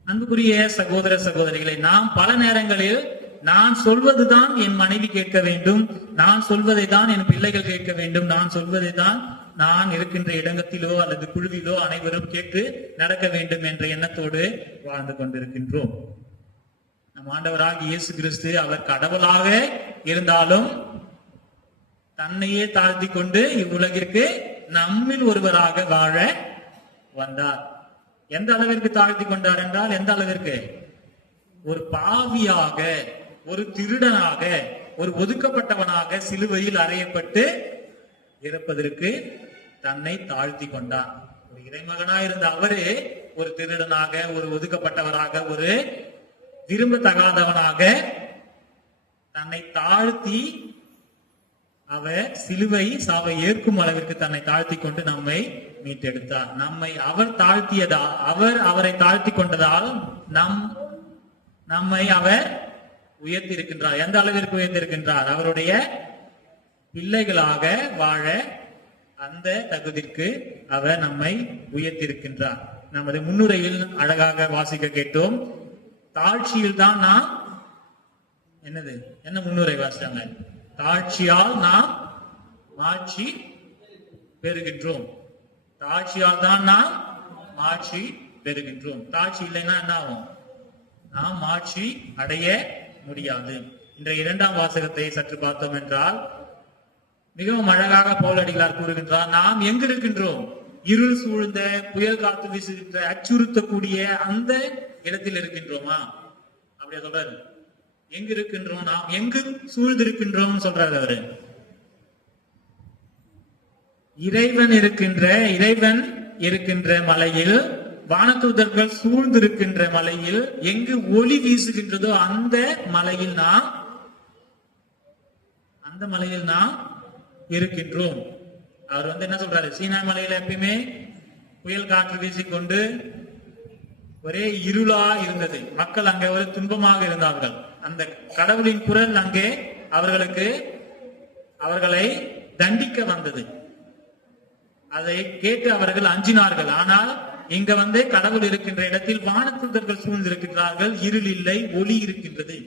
அன்புக்குரிய சகோதர சகோதரிகளை, நாம் பல நேரங்களில் நான் சொல்வதுதான் என் மனைவி கேட்க வேண்டும், நான் சொல்வதை தான் என் பிள்ளைகள் கேட்க வேண்டும், நான் சொல்வதை தான் நான் இருக்கின்ற இடத்திலோ அல்லது குழுவிலோ அனைவரும் கேட்டு நடக்க வேண்டும் என்ற எண்ணத்தோடு வாழ்ந்து கொண்டிருக்கின்றோம். நம் ஆண்டவராகிய இயேசு கிறிஸ்து அவர் கடவுளாக இருந்தாலும் தன்னையே தாழ்த்தி கொண்டு இவ்வுலகிற்கு நம்மில் ஒருவராக வாழ வந்தார். எந்த அளவிற்கு தாழ்த்தி கொண்டார் என்றால், எந்த அளவிற்கு? ஒரு பாவியாக, ஒரு திருடனாக, ஒரு ஒதுக்கப்பட்டவனாக சிலுவையில் அறையப்பட்டு இறப்பதற்கு தன்னை தாழ்த்தி கொண்டார். ஒரு இறைமகனாய் இருந்த அவரே ஒரு திருடனாக, ஒரு ஒதுக்கப்பட்டவராக, ஒரு விரும்பத்தகாதவனாக தன்னை தாழ்த்தி அவர் சிலுவை சாவை ஏற்கும் அளவிற்கு தன்னை தாழ்த்தி கொண்டு நம்மை மீட்டெடுத்தார். நம்மை அவர் தாழ்த்தியதால், அவரை தாழ்த்தி கொண்டதால் நம்மை அவர் உயர்த்தி இருக்கின்றார். எந்த அளவிற்கு உயர்த்திருக்கின்றார்? அவருடைய பிள்ளைகளாக வாழ அந்த தகுதிக்கு அவர் நம்மை உயர்த்திருக்கின்றார். நமது முன்னுரையில் அழகாக வாசிக்க கேட்டோம். தாழ்ச்சியில் தான் நாம் என்ன முன்னுரை வாசித்தாங்க? தாழ்ச்சியால் நாம் மாட்சி பெறுகின்றோம். தாழ்ச்சியால் தான் நாம் மாட்சி பெறுகின்றோம். தாழ்ச்சி இல்லைன்னா என்ன ஆகும்? நாம் மாட்சி அடைய முடியாது. இன்றைய இரண்டாம் வாசகத்தை சற்று பார்த்தோம் என்றால் மிகவும் அழகாக பவுலடிகளார் கூறுகின்றார், நாம் எங்கு இருக்கின்றோம்? இருள் சூழ்ந்த, புயல் காத்து வீசுகின்ற, அச்சுறுத்தக்கூடிய அந்த இடத்தில் இருக்கின்றோமா? அப்படியே சொல்றாரு. எங்கு இருக்கின்றோம்? நாம் எங்கு சூழ்ந்திருக்கின்றோம் சொல்றாரு அவரு. இறைவன் இருக்கின்ற மலையில், வானதூதர்கள் சூழ்ந்திருக்கின்ற மலையில், எங்கு ஒளி வீசுகின்றதோ அந்த மலையில் நாம் இருக்கின்றோம். அவர் என்ன சொல்றாரு? சீனா மலையில எப்பயுமே புயல் காற்று வீசிக்கொண்டு ஒரே இருளா இருந்தது. மக்கள் அங்கே ஒரு துன்பமாக இருந்தார்கள். அந்த கடவுளின் குரல் அங்கே அவர்களை தண்டிக்க வந்தது. அதை கேட்டு அவர்கள் அஞ்சினார்கள். ஆனால் இங்க கடவுள் இருக்கின்ற இடத்தில் வானதூதர்கள் சூழ்ந்திருக்கின்றார்கள். இருள் இல்லை, ஒளி இருக்கின்றது.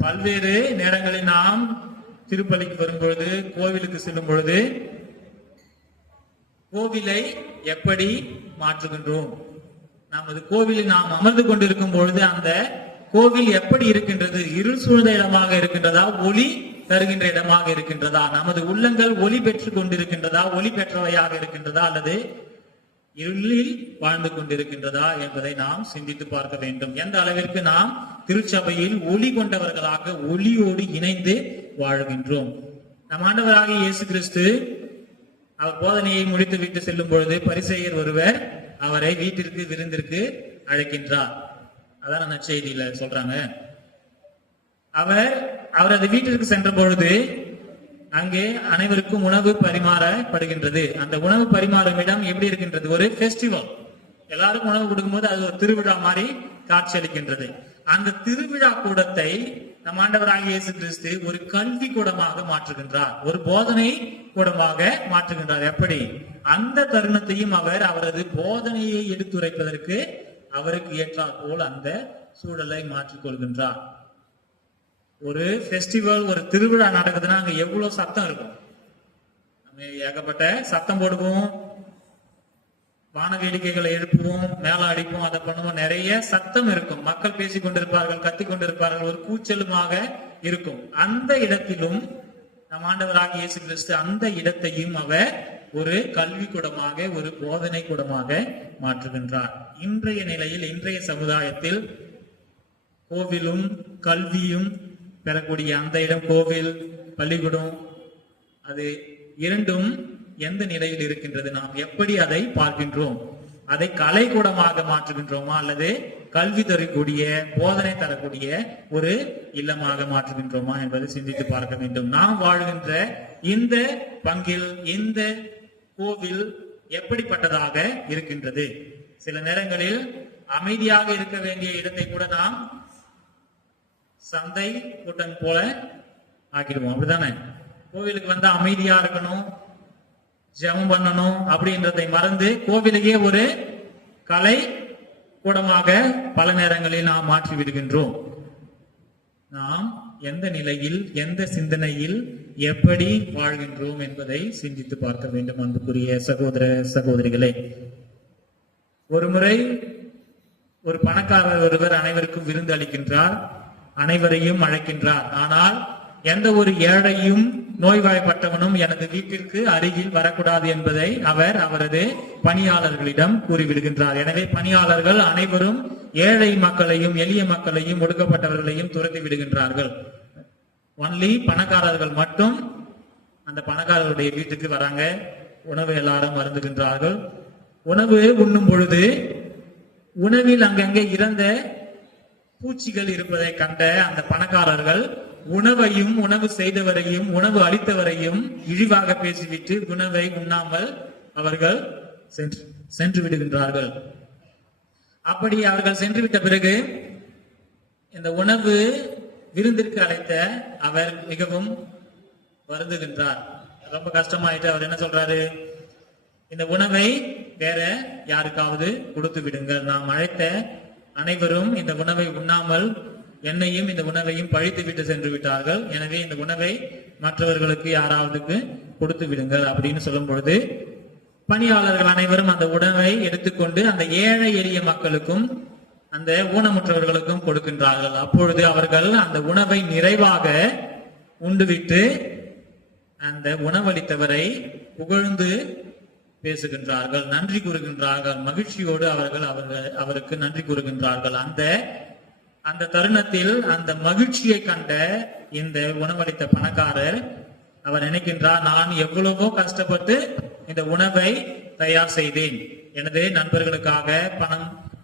பல்வேறு நேரங்களில் நாம் திருப்பலிக்கு வரும்பொழுது, கோவிலுக்கு செல்லும் பொழுது கோவிலை எப்படி மாற்றுகின்றோம்? நமது கோவிலில் நாம் அமர்ந்து கொண்டிருக்கும் பொழுது அந்த கோவில் எப்படி இருக்கின்றது? இருள் சூழ்ந்த இடமாக இருக்கின்றதா, ஒளி தருகின்ற இடமாக இருக்கின்றதா? நமது உள்ளங்கள் ஒளி பெற்றுக் கொண்டிருக்கின்றதா, ஒளி பெற்றவையாக இருக்கின்றதா, அல்லது இருளில் வாழ்ந்து கொண்டிருக்கின்றதா என்பதை நாம் சிந்தித்து பார்க்க வேண்டும். எந்த அளவிற்கு நாம் திருச்சபையில் ஒளி கொண்டவர்களாக ஒளியோடு இணைந்து வாழ்கின்றோம். நம் ஆண்டவராகிய இயேசு கிறிஸ்து அவர் போதனையை முடித்து விட்டு செல்லும் பொழுது பரிசேயர் ஒருவர் அவரை வீட்டிற்கு விருந்திற்கு அழைக்கின்றார். அதான் நற்செய்தியில சொல்றாங்க. அவரது வீட்டிற்கு சென்ற பொழுது அங்கே அனைவருக்கும் உணவு பரிமாறப்படுகின்றது. அந்த உணவு பரிமாறும் இடம் எப்படி இருக்கின்றது? ஒரு பெஸ்டிவல். எல்லாருக்கும் உணவு கொடுக்கும் போது அது ஒரு திருவிழா மாதிரி காட்சியளிக்கின்றது. அந்த திருவிழா கூடத்தை நம் ஆண்டவராகிய இயேசு கிறிஸ்து ஒரு கல்வி கூடமாக மாற்றுகின்றார், ஒரு போதனை கூடமாக மாற்றுகின்றார். எப்படி? அந்த தருணத்தையும் அவரது போதனையை எடுத்துரைப்பதற்கு அவருக்கு ஏற்றாற் போல் அந்த சூழலை மாற்றிக் கொள்கின்றார். ஒரு பெஸ்டிவல், ஒரு திருவிழா நடக்குதுன்னா அங்க எவ்வளவு சத்தம் இருக்கும். நம்ம ஏகப்பட்ட சத்தம் போடுவோம், வான வேடிக்கைகளை எழுப்புவோம், மேல அடிப்போம், அதை பண்ணுவோம். நிறைய சத்தம் இருக்கும். மக்கள் பேசிக் கொண்டிருப்பார்கள், கத்திக் கொண்டிருப்பார்கள், ஒரு கூச்சலுமாக இருக்கும். அந்த இடத்திலும் நம் ஆண்டவராகிய இயேசு கிறிஸ்து அந்த இடத்தையும் அவர் ஒரு கல்விக்கூடமாக, ஒரு போதனை கூடமாக மாற்றுகின்றார். இன்றைய நிலையில், இன்றைய சமுதாயத்தில் கோவிலும் கல்வியும் பெறக்கூடிய அந்த இடம், கோவில் பள்ளிக்கூடம், அது இரண்டும் எந்த நிலையில் இருக்கின்றது? நாம் எப்படி அதை பார்க்கின்றோம்? அதை கலைக்கூடமாக மாற்றுகின்றோமா, அல்லது கல்வி தரக்கூடிய, போதனை தரக்கூடிய ஒரு இல்லமாக மாற்றுகின்றோமா என்பதை சிந்தித்து பார்க்க வேண்டும். நாம் வாழ்கின்ற இந்த பங்கில், இந்த கோவில் எப்படிப்பட்டதாக இருக்கின்றது? சில நேரங்களில் அமைதியாக இருக்க வேண்டிய இடத்தை கூட நாம் சந்தை கூட்டம் போல ஆக்கிடுவோம். அப்படிதானே? கோவிலுக்கு வந்து அமைதியா இருக்கணும், ஜெபம் பண்ணணும் அப்படின்றதை மறந்து கோவிலையே ஒரு கலை கூடமாக பல நேரங்களில் நாம் மாற்றி விடுகின்றோம். நாம் எந்த நிலையில், எந்த சிந்தனையில், எப்படி வாழ்கின்றோம் என்பதை சிந்தித்து பார்க்க வேண்டும். அன்புக்குரிய சகோதர சகோதரிகளே, ஒரு முறை ஒரு பணக்காரர் ஒருவர் அனைவருக்கும் விருந்து அளிக்கின்றார், அனைவரையும் அழைக்கின்றார். ஆனால் எந்த ஒரு ஏழையும் நோய்வாய்ப்பட்டவனும் எனது வீட்டிற்கு அருகில் வரக்கூடாது என்பதை அவர் அவரது பணியாளர்களிடம் கூறிவிடுகின்றார். எனவே பணியாளர்கள் அனைவரும் ஏழை மக்களையும், எளிய மக்களையும், ஒடுக்கப்பட்டவர்களையும் துரத்தி விடுகின்றார்கள். ஒன்லி பணக்காரர்கள் மட்டும் அந்த பணக்காரருடைய வீட்டுக்கு வராங்க. உணவு எல்லாரும் அருந்துகின்றார்கள். உணவு உண்ணும் பொழுது உணவில் அங்கங்கே இறந்த பூச்சிகள் இருப்பதை கண்ட அந்த பணக்காரர்கள் உணவையும், உணவு செய்தவரையும், உணவு அளித்தவரையும் இழிவாக பேசிவிட்டு உணவை உண்ணாமல் அவர்கள் சென்று விடுகின்றார்கள். அப்படி அவர்கள் சென்று விட்ட பிறகு இந்த உணவு விருந்திற்கு அழைத்த அவர் மிகவும் வருந்துகின்றார். ரொம்ப கஷ்டமாயிட்டு அவர் என்ன சொல்றாரு? இந்த உணவை வேற யாருக்காவது கொடுத்து விடுங்கள். நாம் அழைத்த அனைவரும் இந்த உணவை உண்ணாமல் என்னையும் இந்த உணவையும் பழித்து விட்டு சென்று விட்டார்கள். எனவே இந்த உணவை மற்றவர்களுக்கு யாராவதுக்கு கொடுத்து விடுங்கள் அப்படின்னு சொல்லும் பொழுது பணியாளர்கள் அனைவரும் அந்த உணவை எடுத்துக்கொண்டு அந்த ஏழை எளிய மக்களுக்கும், அந்த ஊனமுற்றவர்களுக்கும் கொடுக்கின்றார்கள். அப்பொழுது அவர்கள் அந்த உணவை நிறைவாக உண்டுவிட்டு அந்த உணவளித்தவரை புகழ்ந்து பேசுகின்றார்கள், நன்றி கூறுகின்றார்கள். மகிழ்ச்சியோடு அவருக்கு நன்றி கூறுகின்றார்கள். அந்த தருணத்தில் அந்த மகிழ்ச்சியை கண்ட இந்த உணவளித்த பணக்காரர் அவர் நினைக்கின்றார், நான் எவ்வளவோ கஷ்டப்பட்டு இந்த உணவை தயார் செய்தேன். எனது நண்பர்களுக்காக,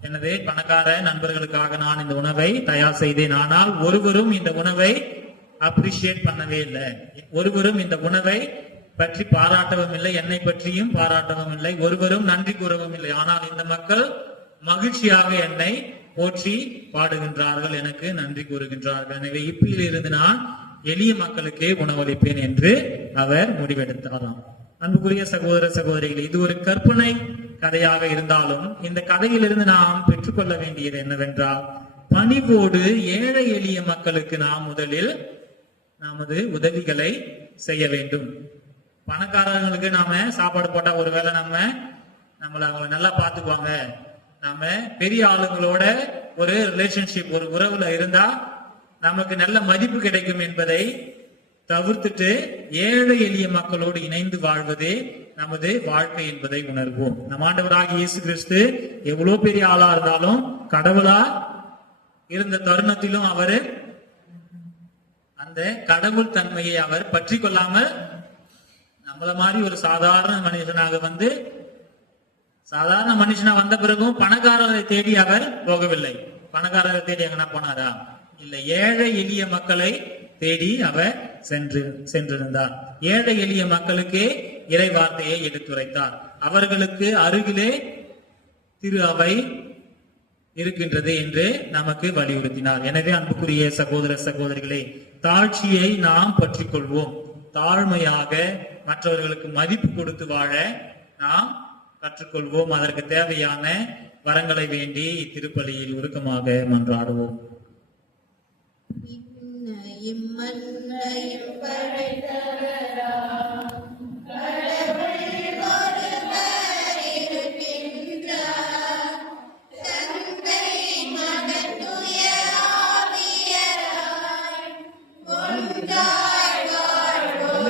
எனது பணக்கார நண்பர்களுக்காக நான் இந்த உணவை தயார் செய்தேன். ஆனால் ஒருவரும் இந்த உணவை அப்ரிஷியேட் பண்ணவே இல்லை. ஒருவரும் இந்த உணவை பற்றி பாராட்டவும் இல்லை, என்னை பற்றியும் பாராட்டவும் இல்லை, ஒருவரும் நன்றி கூறவும் இல்லை. ஆனால் இந்த மக்கள் மகிழ்ச்சியாக என்னை போற்றி பாடுகின்றார்கள், எனக்கு நன்றி கூறுகின்றார்கள். எனவே இப்பிலிருந்து நான் எளிய மக்களுக்கே உணவளிப்பேன் என்று அவர் முடிவெடுத்தாராம். அன்புக்குரிய சகோதர சகோதரிகள், இது ஒரு கற்பனை கதையாக இருந்தாலும் இந்த கதையிலிருந்து நாம் பெற்றுக்கொள்ள வேண்டியது என்னவென்றால், பணிவோடு ஏழை எளிய மக்களுக்கு நாம் முதலில் நமது உதவிகளை செய்ய வேண்டும். பணக்காரர்களுக்கு நாம சாப்பாடு போட்டா ஒருவேளை நம்மளை அவங்க நல்லா பாத்துக்குவாங்க, நாம பெரிய ஆளுங்களோட ஒரு ரிலேஷன்ஷிப், ஒரு உறவுல இருந்தா நமக்கு நல்ல மதிப்பு கிடைக்கும் என்பதை தவிர்த்துட்டு ஏழை எளிய மக்களோடு இணைந்து வாழ்வதே நமது வாழ்க்கை என்பதை உணர்வோம். நம் ஆண்டவராகிய இயேசு கிறிஸ்து எவ்வளவு பெரிய ஆளா இருந்தாலும், கடவுளா இருந்த தருணத்திலும் அவரு அந்த கடவுள் தன்மையை அவர் பற்றி கொள்ளாமல் நம்மள மாதிரி ஒரு சாதாரண மனுஷனாக வந்து, சாதாரண மனுஷனா வந்த பிறகும் பணக்காரரை தேடி அவர் போகவில்லை. பணக்காரரை தேடி எங்கன்னா போனாரா? இல்லை, ஏழை எளிய மக்களை தேடி அவர் சென்றிருந்தார். ஏழை எளிய மக்களுக்கே இறை வார்த்தையை எடுத்துரைத்தார். அவர்களுக்கு அருகிலே திரு அவை இருக்கின்றது என்று நமக்கு வலியுறுத்தினார். எனவே அன்புக்குரிய சகோதர சகோதரிகளே, தாழ்ச்சியை நாம் பற்றிக் கொள்வோம். தாழ்மையாக மற்றவர்களுக்கு மதிப்பு கொடுத்து வாழ நாம் கற்றுக்கொள்வோம். அதற்கு தேவையான வரங்களை வேண்டி இத்திருப்பலியில் உருக்கமாக மன்றாடுவோம். ஒன்றாய் வாழ்வோம்.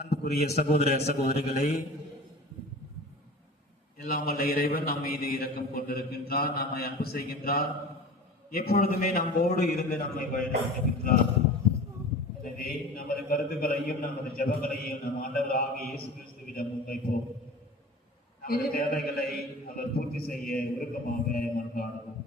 அன்புக்குரிய சகோதர சகோதரிகளை, எல்லாம் வல்ல இறைவன் நம் மீது இரக்கம் கொண்டிருக்கின்றார், நம்மை அன்பு செய்கின்றார், எப்பொழுதுமே நம்மோடு இருந்து நம்மை வழிநடத்துகின்றார். எனவே நமது கருத்துக்களையும் நமது ஜெபங்களையும் நம் ஆண்டவராகிய இயேசு கிறிஸ்துவிடம் முன்வைப்போம். நமது தேவைகளை அவர் பூர்த்தி செய்ய உருக்கமாக மன்றாடுவோம்.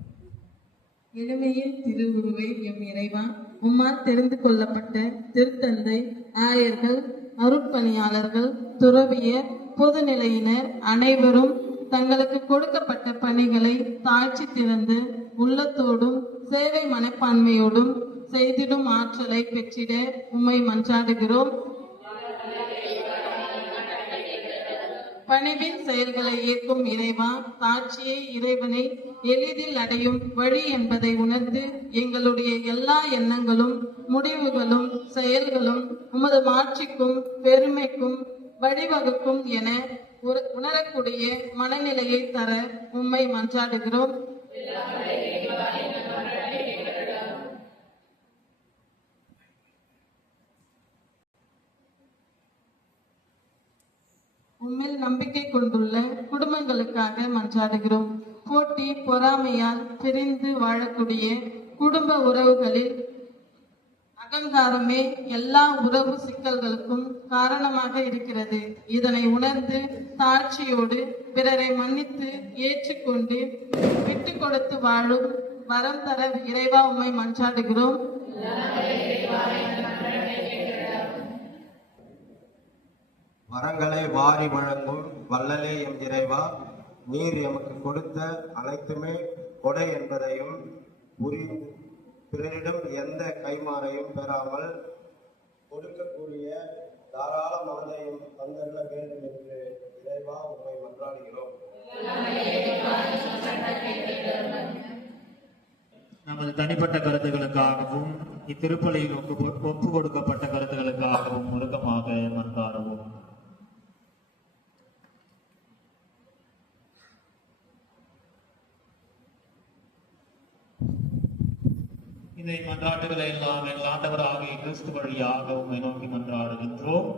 எளிமையின் திருவுருவை எம் இறைவா, உம்மால் தெரிந்து கொள்ளப்பட்ட திருத்தந்தை, ஆயர்கள், அருட்பணியாளர்கள், துறவியர், பொதுநிலையினர் அனைவரும் தங்களுக்கு கொடுக்கப்பட்ட பணிகளை தாழ்ச்சி திறந்து உள்ளத்தோடும் சேவை மனப்பான்மையோடும் செய்திடும் ஆற்றலை பெற்றிட உம்மை மன்றாடுகிறோம். பணிவின் செயல்களை ஏற்கும் இறைவா, தாட்சியை இறைவனை எளிதில் அடையும் வழி என்பதை உணர்ந்து எங்களுடைய எல்லா எண்ணங்களும் முடிவுகளும் செயல்களும் உமது மாட்சிக்கும் பெருமைக்கும் வழிவகுக்கும் என உணரக்கூடிய மனநிலையை தர உம்மை மன்றாடுகிறோம். உம்மில் நம்பிக்கை கொண்டுள்ள குடும்பங்களுக்காக மன்றாடுகிறோம். போட்டி பொறாமையால் பிரிந்து வாழக்கூடிய குடும்ப உறவுகளில் அகங்காரமே எல்லா உறவு சிக்கல்களுக்கும் காரணமாக இருக்கிறது. இதனை உணர்ந்து தாழ்ச்சியோடு பிறரை மன்னித்து ஏற்றுக்கொண்டு விட்டு கொடுத்து வாழும் வரம் தர இறைவா உம்மை மன்றாடுகிறோம். வரங்களை வாரி வழங்கும் வள்ளலே எம் இறைவா, நீர் எமக்கு கொடுத்த அனைத்துமே கொடை என்பதையும் பிறரிடம் எந்த கைமாறையும் பெறாமல் கொடுக்கக்கூடிய தாராள மனதையும் தந்தள்ள வேண்டும் என்று இறைவா உம்மை மன்றாடுகிறோம். நமது தனிப்பட்ட கருத்துக்களுக்காகவும் இத்திருப்பலியில் ஒப்பு கொடுக்கப்பட்ட கருத்துக்களுக்காகவும் முருகமாக மன்றாடுவோம். இந்த மன்றாட்டுகளை எல்லாம் எங்கள் ஆண்டவராகிய கிறிஸ்து வழியாக உம்மை நோக்கி மன்றாடுகின்றோம்.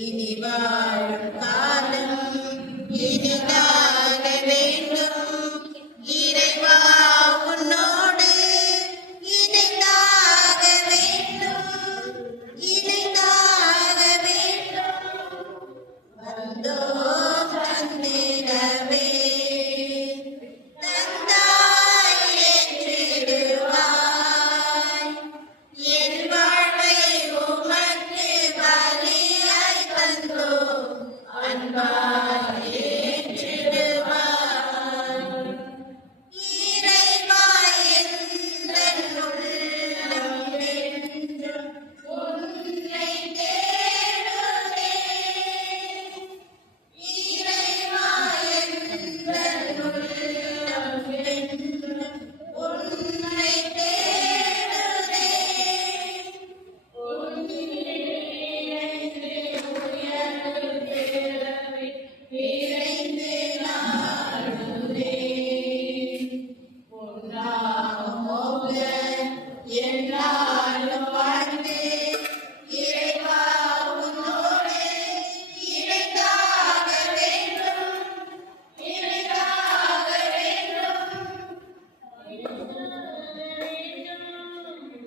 இனி வாழும் காலம் இனிதாக வேண்டும். இறைவா உன்னோடு இணைந்தாக வேண்டும், இணைந்தாக வேண்டும். வந்தோம் தந்திடவே தந்தாய் ஏற்றிடுவாய். என் வாழ்வை உமக்கு பலியாய் தந்தோம் அன்பாய் ஏற்றிடுவாய். இறைவா எந்தன் உள்ளம் என்றும் உன்னை தேடுதே. இறைவா எந்தன் உள்ளம் என்றும் உன்னை தேடுதே. விரைந்து நாடுதே. உன்னாமோக என்னாலும் வாழ்ந்து இறைவா உன்னோடு இணைந்தாக வேண்டும், இணைந்தாக வேண்டும்.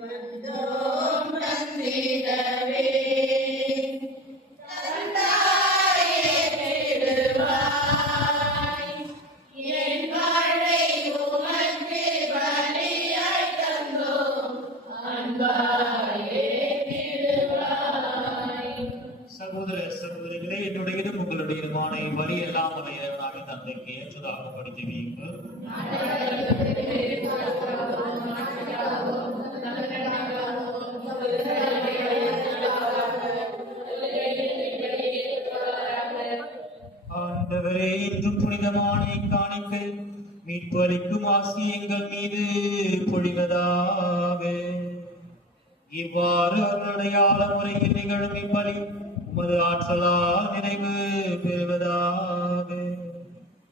வந்தோம் தந்திடவே தந்தாய் ஏற்றிடுவாய். என் வாழ்வை உமக்கு பலியாய் தந்தோம் அன்பாய் ஏற்றிடுவாய். சகோதர சகோதரிகளே, என்னுடையதும் உங்களுடையதுமான வரி எல்லாம் நாவி தந்தைக்கு ஏற்றதாக படித்து வையுங்கள். ஆண்டவரே, இன்றும் புனிதமான காணிக்கை மீட்பு அளிக்கும் ஆசி எங்கள் மீது பொழிவதாக. இவ்வாறு அருளடையாள முறையில் நிகழும் இப்பலி உமது ஆற்றலால் நிறைவு பெறுவதாக.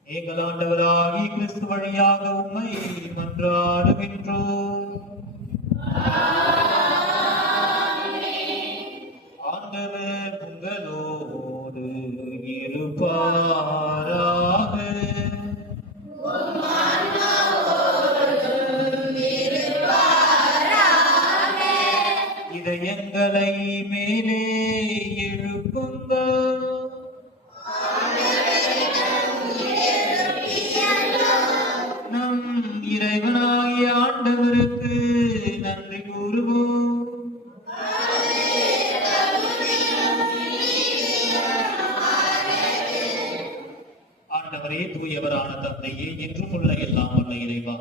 எங்கள் ஆண்டவராகிய கிறிஸ்து வழியாக உம்மை மன்றாடுகின்றோம். ஆண்டவர் உங்களோடு இருப்பாராக. இதயங்களை மேலே எழுப்புங்கள். நம் இறைவனாகிய ஆண்டவருக்கு நன்றி கூறுவோம். ஆண்டவரே, தூயவரான தந்தையே, என்றும் உள்ள எல்லாம் வல்ல இறைவா,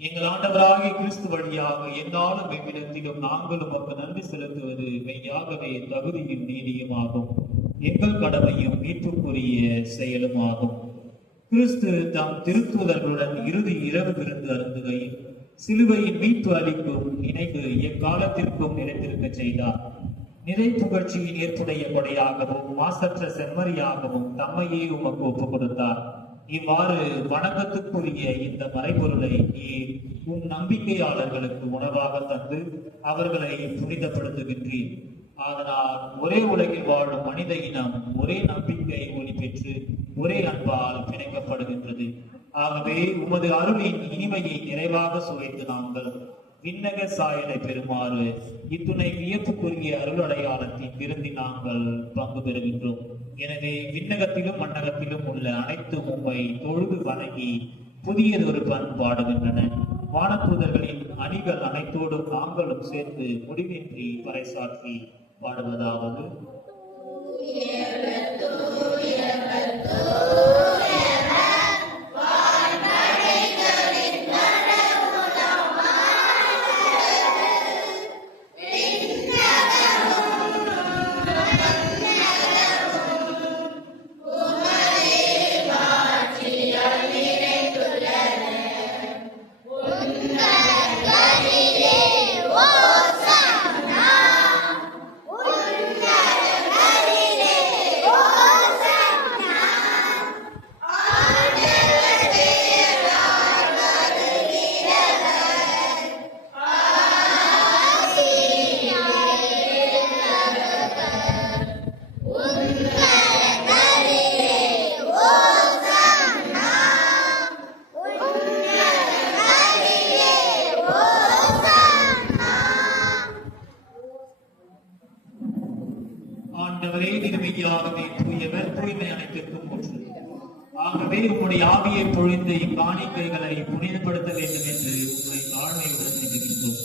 எங்கள் ஆண்டவராகிய கிறிஸ்து வழியாக எந்நாளும் எவ்விடத்திலும் நாங்கள் உமக்கு நன்றி செலுத்துவது மெய்யாகவே தகுதியும் நீதியுமாகும், எங்கள் கடமையும் மீட்புக்குரிய செயலுமாகும். கிறிஸ்து தாம் திருத்தூதர்களுடன் இறுதி இரவு விருந்து அருந்துகையில் சிலுவையின் மீட்பு அளிக்கும் நினைவு எக்காலத்திற்கும் நிலைத்திருக்க செய்தார். நிறை புகழ்ச்சியின் ஏற்புடைய கொடையாகவும் மாசற்ற செம்மறியாகவும் தம்மையே உமக்கு ஒப்புக் கொடுத்தார். இவ்வாறு வணக்கத்துக்குரிய இந்த மறைபொருளை நீர் உன் நம்பிக்கையாளர்களுக்கு உணவாக தந்து அவர்களை புனிதப்படுத்துகின்றீர். அதனால் ஒரே உலகில் வாழும் மனித இனம் ஒரே நம்பிக்கை ஒளி பெற்று ஒரே அன்பால் பிணைக்கப்படுகின்றது. ஆகவே உமது அருளின் இனிமையை நிறைவாக சுவைத்து நாங்கள் விண்ணக சாயலை பெறுமாறு இத்துணை வியப்புக்குரிய அருள் அடையாளத்தின் விருந்தி நாங்கள் பங்கு பெறுகின்றோம். எனவே விண்ணகத்திலும் மண்ணகத்திலும் உள்ள அனைத்து உம்மை தொழுது வணங்கி புதியதொரு பண் பாடுகின்றன. வானதூதர்களின் அணிகள் அனைத்தோடும் நாங்களும் சேர்ந்து முடிவின்றி பறைசாற்றி பாடுவதாவது: உன்னதங்களிலே ஓசானா, உன்னத ஆண்டவரே நிறுமையாகவே தூயவர், தூய்மை அனைத்திற்கும் ஊற்று. ஆகவே உம்முடைய ஆவியை பொழிந்து இக்காணிக்கைகளை புனிதப்படுத்த வேண்டும் என்று உங்களை தாழ்மையுடன் நினைக்கின்றோம்.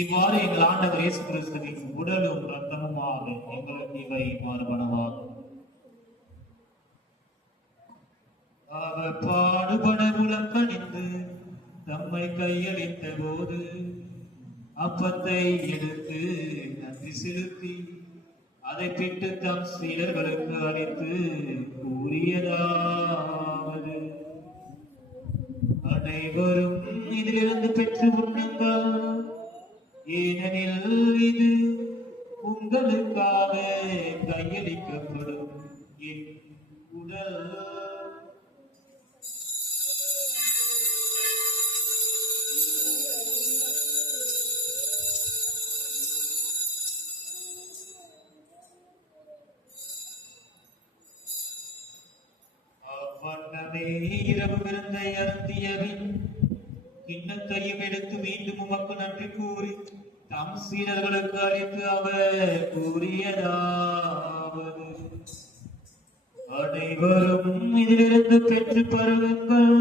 இவ்வாறு எங்கள் ஆண்டவர் இயேசு கிறிஸ்துவின் உடலும் இரத்தமுமாக எங்களுக்கு இவை மாறுபனவாகும். அவர் பாடுபட உளம் கனிந்து தம்மை கையளித்த போது அப்பத்தை எடுத்து நன்றி செலுத்தி அதை பிட்டு தம் சீடர்களுக்கு அளித்து கூறியதாவது: அனைவரும் இதிலிருந்து பெற்று உண்ணுங்கள், ஏனெனில் இது உங்களுக்காக கையளிக்கப்படும் என் உடல். அவ்வண்ணமே இரவு விருந்தை அருந்தியபின் கிண்ணத்தையும் எடுத்து மீண்டும் உமக்கு நன்றி கூறி தம் சீடர்களுக்கு அளித்து அவர் கூறியதாவது: அனைவரும் இதிலிருந்து பெற்று பருகுங்கள்,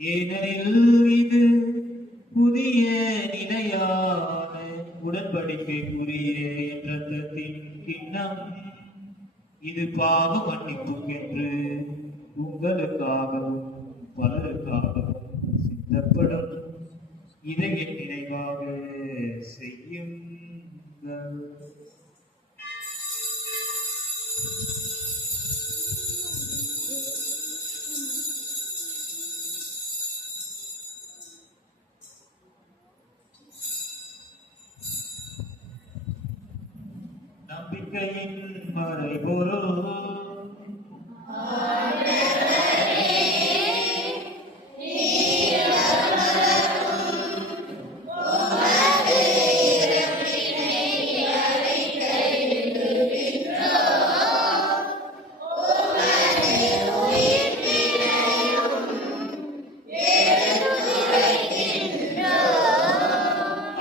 ஏனெனில் இது புதிய நிலையான உடன்படிக்கைக்குரிய என் இரத்தத்தின் கிண்ணம். இது பாவ மன்னிப்புக்கென்று உங்களுக்காகவும் பலருக்காகவும் சிந்தப்படும். இதை என் நினைவாக செய்யுங்கள். நம்பிக்கையின் மறைபொருள்.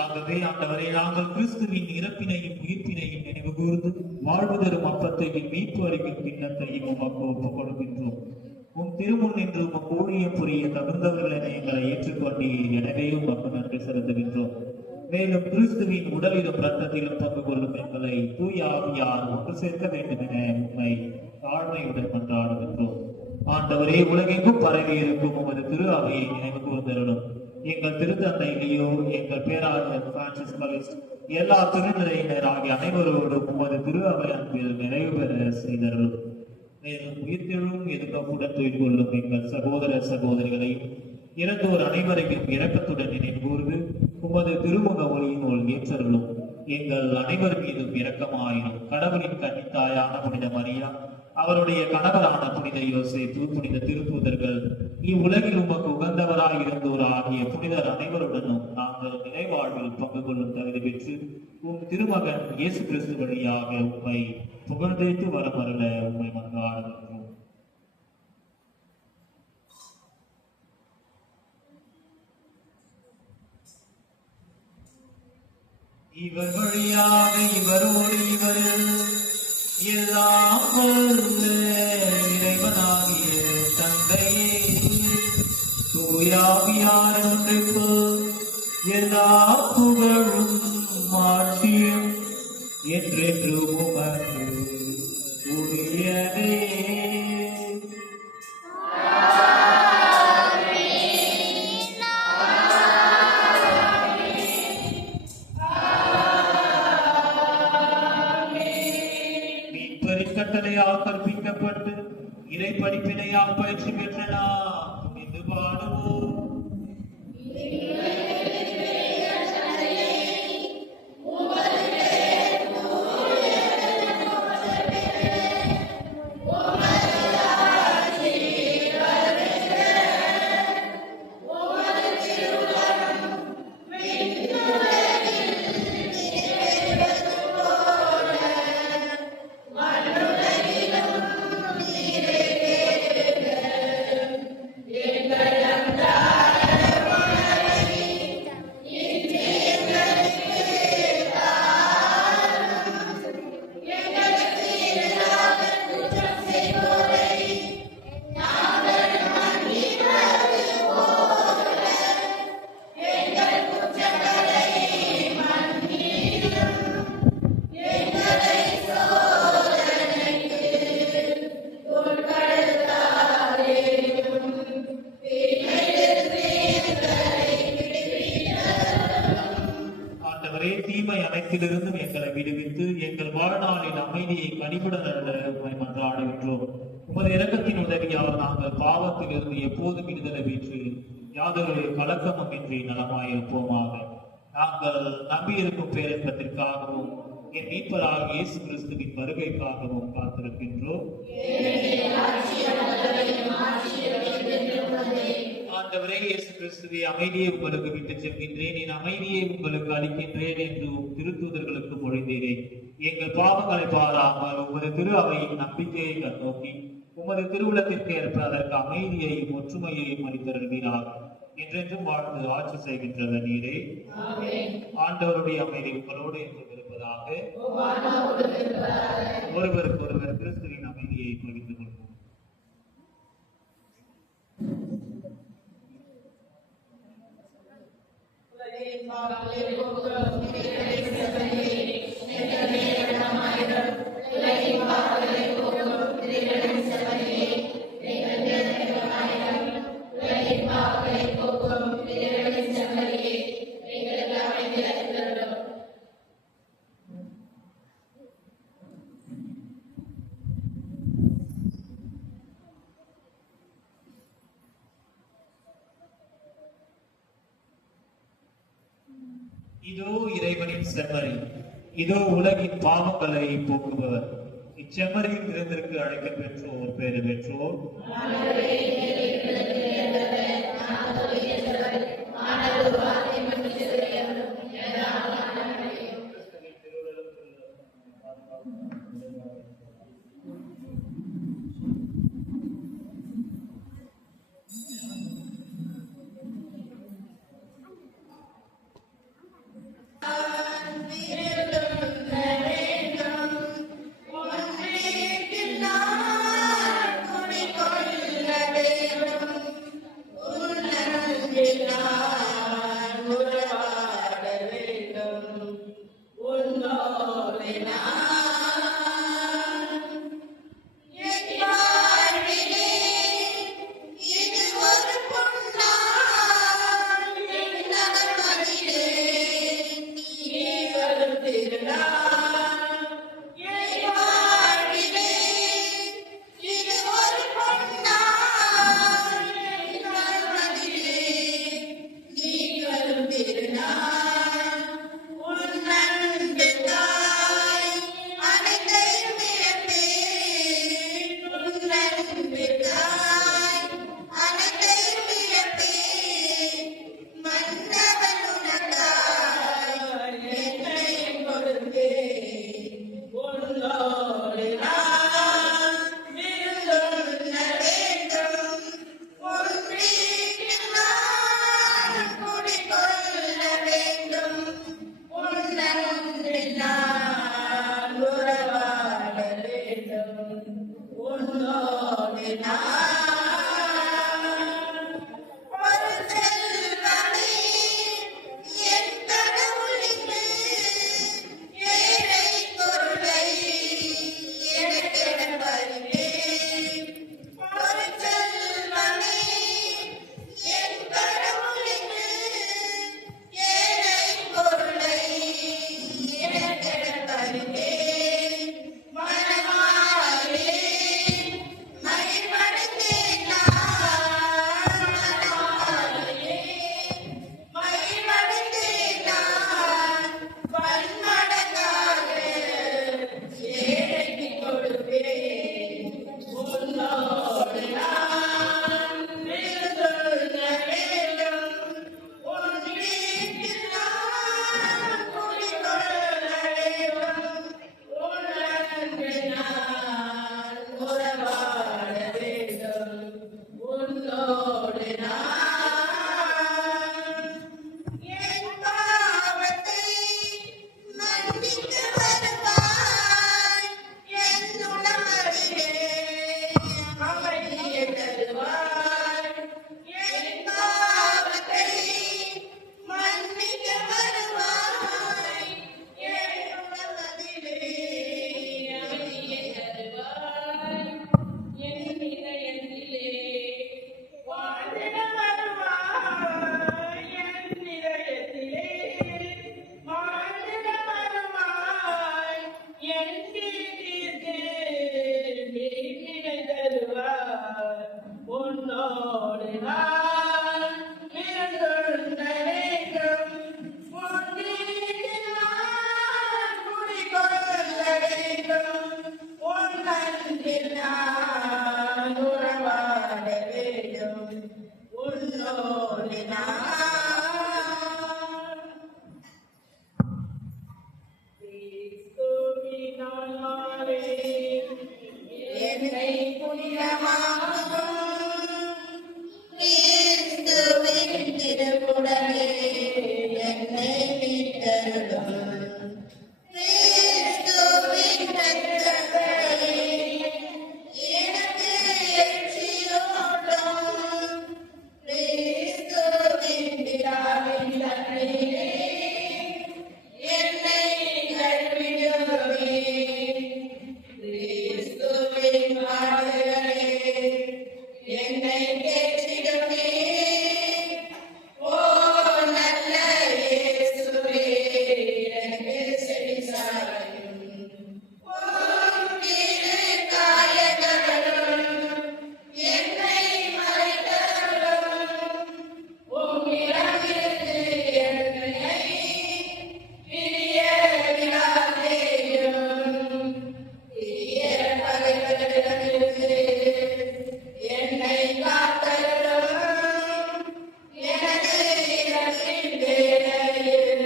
ஆகவே ஆண்டவரே, நாங்கள் கிறிஸ்துவின் இறப்பினையும் உயிர்ப்பினையும் நினைவு கூர்ந்து வாழ்வு தரும் அப்பத்தையும் மீட்பு அளிக்கும் கிண்ணத்தையும் உமக்கு ஒப்புக் கொடுக்கின்றோம். உம் திருமுன் நின்று உமக்கு ஊழியம் புரிய தகுந்தவர்கள் என எங்களை ஏற்றுக்கொண்டீர். எனவே உமக்கு நன்றி செலுத்துகின்றோம். மேலும் கிறிஸ்துவின் உடலிலும் இரத்தத்திலும் பங்கு கொள்ளும் எங்களை தூய ஆவியார் ஒன்று சேர்க்க வேண்டும் என உண்மை தாழ்மையுடன் மன்றாடுகின்றோம். ஆண்டவரே, உலகெங்கும் பரவி இருக்கும் உமது திரு அவையை நினைவு கூர்ந்தருளும். எங்கள் திருத்தந்தை லியோ, எங்கள் பேராயர் பிரான்சிஸ் கலிஸ்ட், எல்லா திருநிலையினர் ஆகிய அனைவரோடும் உமது திரு அவை அன்பில் நிறைவு பெற செய்தருளும். மேலும் உயிர்த்தெழும் எதிர்ப்புடன் துயில் கொள்ளும் எங்கள் சகோதர சகோதரிகளையும் இறந்தோர் அனைவரையும் இரக்கத்துடன் நினைவு கூர்ந்து உமது திருமுக ஒளியினுள் ஏற்றருளும். எங்கள் அனைவர் மீதும் இரக்கமாயிரும். கடவுளின் கன்னித்தாயான புனித மரியா, அவருடைய கணவரான புனித யோசேப்பு, புனித திருத்தூதர்கள், இவ்வுலகில் உமக்கு உகந்தவராய் இருந்தோர் ஆகிய புனிதர் அனைவருடனும் நாங்கள் நிறைவாழ்வில் பங்கு கொள்ளும் தகுதி பெற்று உம் திருமகன் இயேசு கிறிஸ்து வழியாக உம்மை புகழ்ந்தேத்து வரமருள உம்மை மன்றாடுகின்றோம். இவர் வழியாக இவரோடு இவரில் எல்லாம் வல்ல இறைவனாகிய தந்தையே, தூயாவியார் ஒன்றிப்பு எல்லா புகழும் மாட்சியும் என்றென்று உமக்கு உரியதே. கட்டளையால் கற்பிக்கப்பட்டு இறை படிப்பினையால் பயிற்சி பெற்ற நாம் துணிந்து பாடுவோம். அனைத்திலிருந்தும் எங்களை விடுவித்து எங்கள் வாழ்நாளின் அமைதியை கனிவுடன் மன்றாடுகின்றோம். உமது இரக்கத்தின் உதவியால் நாங்கள் பாவத்திலிருந்து எப்போதும் விடுதலை பெற்று யாதொரு கலக்கமுமின்றி நலமாயிருப்போமாக. நாங்கள் நம்பியிருக்கும் பேரின்பத்திற்காகவும் என் மீட்பராக இயேசு கிறிஸ்துவின் வருகைக்காகவும் காத்திருக்கின்றோம். ஆண்டவரே இயேசு கிறிஸ்துவை அமைதியை உங்களுக்கு விட்டுச் செல்கின்றேன், என் அமைதியை உங்களுக்கு அளிக்கின்றேன் என்று திருத்தூதர்களுக்கு மொழிந்தீரேன். எங்கள் பாவங்களை பாராமல் உமது திரு அவையின் நம்பிக்கையை கண்ணோக்கி உமது திருவுளத்திற்கு ஏற்ப அதற்கு அமைதியையும் ஒற்றுமையையும் அளித்தருள்வீராக. என்றென்றும் வாழ்ந்து ஆட்சி செய்கின்றவர் நீரே. ஆண்டவருடைய அமைதி உங்களோடு என்று இருப்பதாக. ஒருவருக்கு ஒருவர் கிறிஸ்துவின் அமைதியை பகிர்ந்து கொள்வோம். இதோ இறைவனின் செம்மறி, இதோ உலகின் பாவங்களை போக்குபவர். இச்செம்மறியின் விருந்திற்கு அழைக்க பெற்றோர் பேறு பெற்றோர். மனமாலே மகிழ்வடைந்து உன்னோடு நான் இருந்துள்ள வேண்டும் உன் வீட்டில் நான் குடிகொள்ள வேண்டும் உன் அன்பில் நான் உறவாட வேண்டும் உன்னோடு நான் கிறிஸ்துவினாலே என்னை புனிதமாக்கும் கிறிஸ்துவின் திருவுடலே என்னை மீட்டருளும் கிறிஸ்துவின் இரத்தத்தை எனக்கு ஏற்றியோட்டும் கிறிஸ்துவின் விழாவின் தண்ணீரே என்னை கழுவிடுவே கிறிஸ்துவின் பாடுகளே என்னை தேற்றிடுவே ஓ நல்ல இயேசுவே எனக்கு செவிசாயும் உம் திரு காயங்களும் என்னை மறைத்தருளும் உம் இரவிலிருந்து என்னை பிரிய விடாதேயும் தீய பகைவர்களிடமிருந்து என்னை காத்தருளும் எனது இரவின் வேளையில்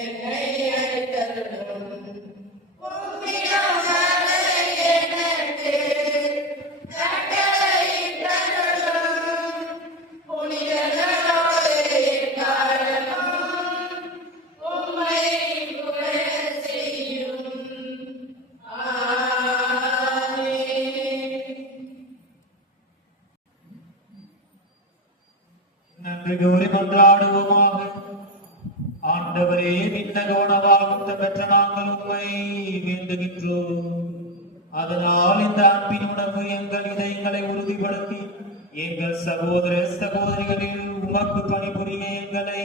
என்னை அழைத்தருளும் உம்மிடமாக எனக்கு கட்டளையிட்டருளும் புனிதர்களோடு எக்காலமும் உம்மை புகழச் செய்யும் ஆமென். நன்றி கூறி கொண்டாடுவோமாக. ஆண்டவரே, விண்ணக உணவாக பெற்ற நாங்கள் உம்மை வேண்டுகின்றோம். அதனால் இந்த அன்பின் உணவு எங்கள் இதயங்களை உறுதிப்படுத்தி எங்கள் சகோதர சகோதரிகளில் உமக்கு பணிபுரிய எங்களை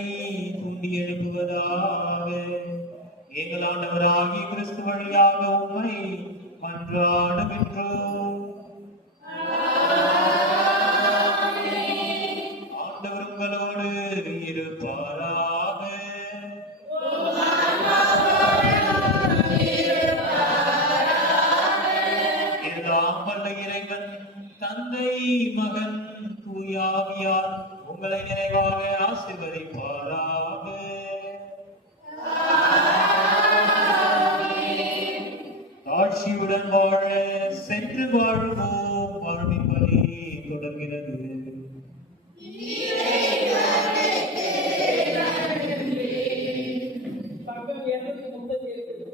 தூண்டி எழுப்புவதாக. எங்கள் ஆண்டவராகிய கிறிஸ்து வழியாக உம்மை மன்றாடுகின்றோம். ஆண்டவர் உங்களோடு இருப்பாராக. எல்லாம் வல்ல இறைவன் தந்தை மகன் தூயாவியார் உங்களை நிறைவாக ஆசீர்வதிப்பாராக. தாட்சியுடன் வாழ சென்று வாழ்வோம். வாழ்வின் வழி தொடர்கிறது. பக்கம் 237.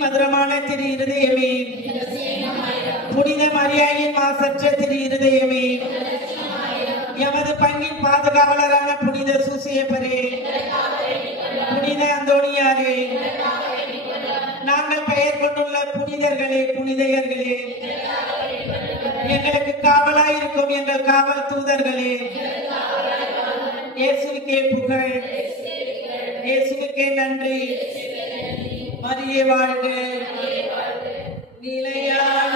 மதுரமான திரு இருதயமே, புனித மரியாயின் மாசற்ற திரு இருதயமே, எமது பங்கின் பாதுகாவலரான புனித சூசையப்பரே, புனித அந்தோணியாரே, நாங்கள் பெயர் கொண்டுள்ள புனித புனிதர்களே புனிதையர்களே, எங்களுக்கு காவலாயிருக்கும் எங்கள் காவல் தூதர்களே, இயேசுவுக்கே புகழ், இயேசுவுக்கே நன்றி. மரியே வாழ்க, நிலையான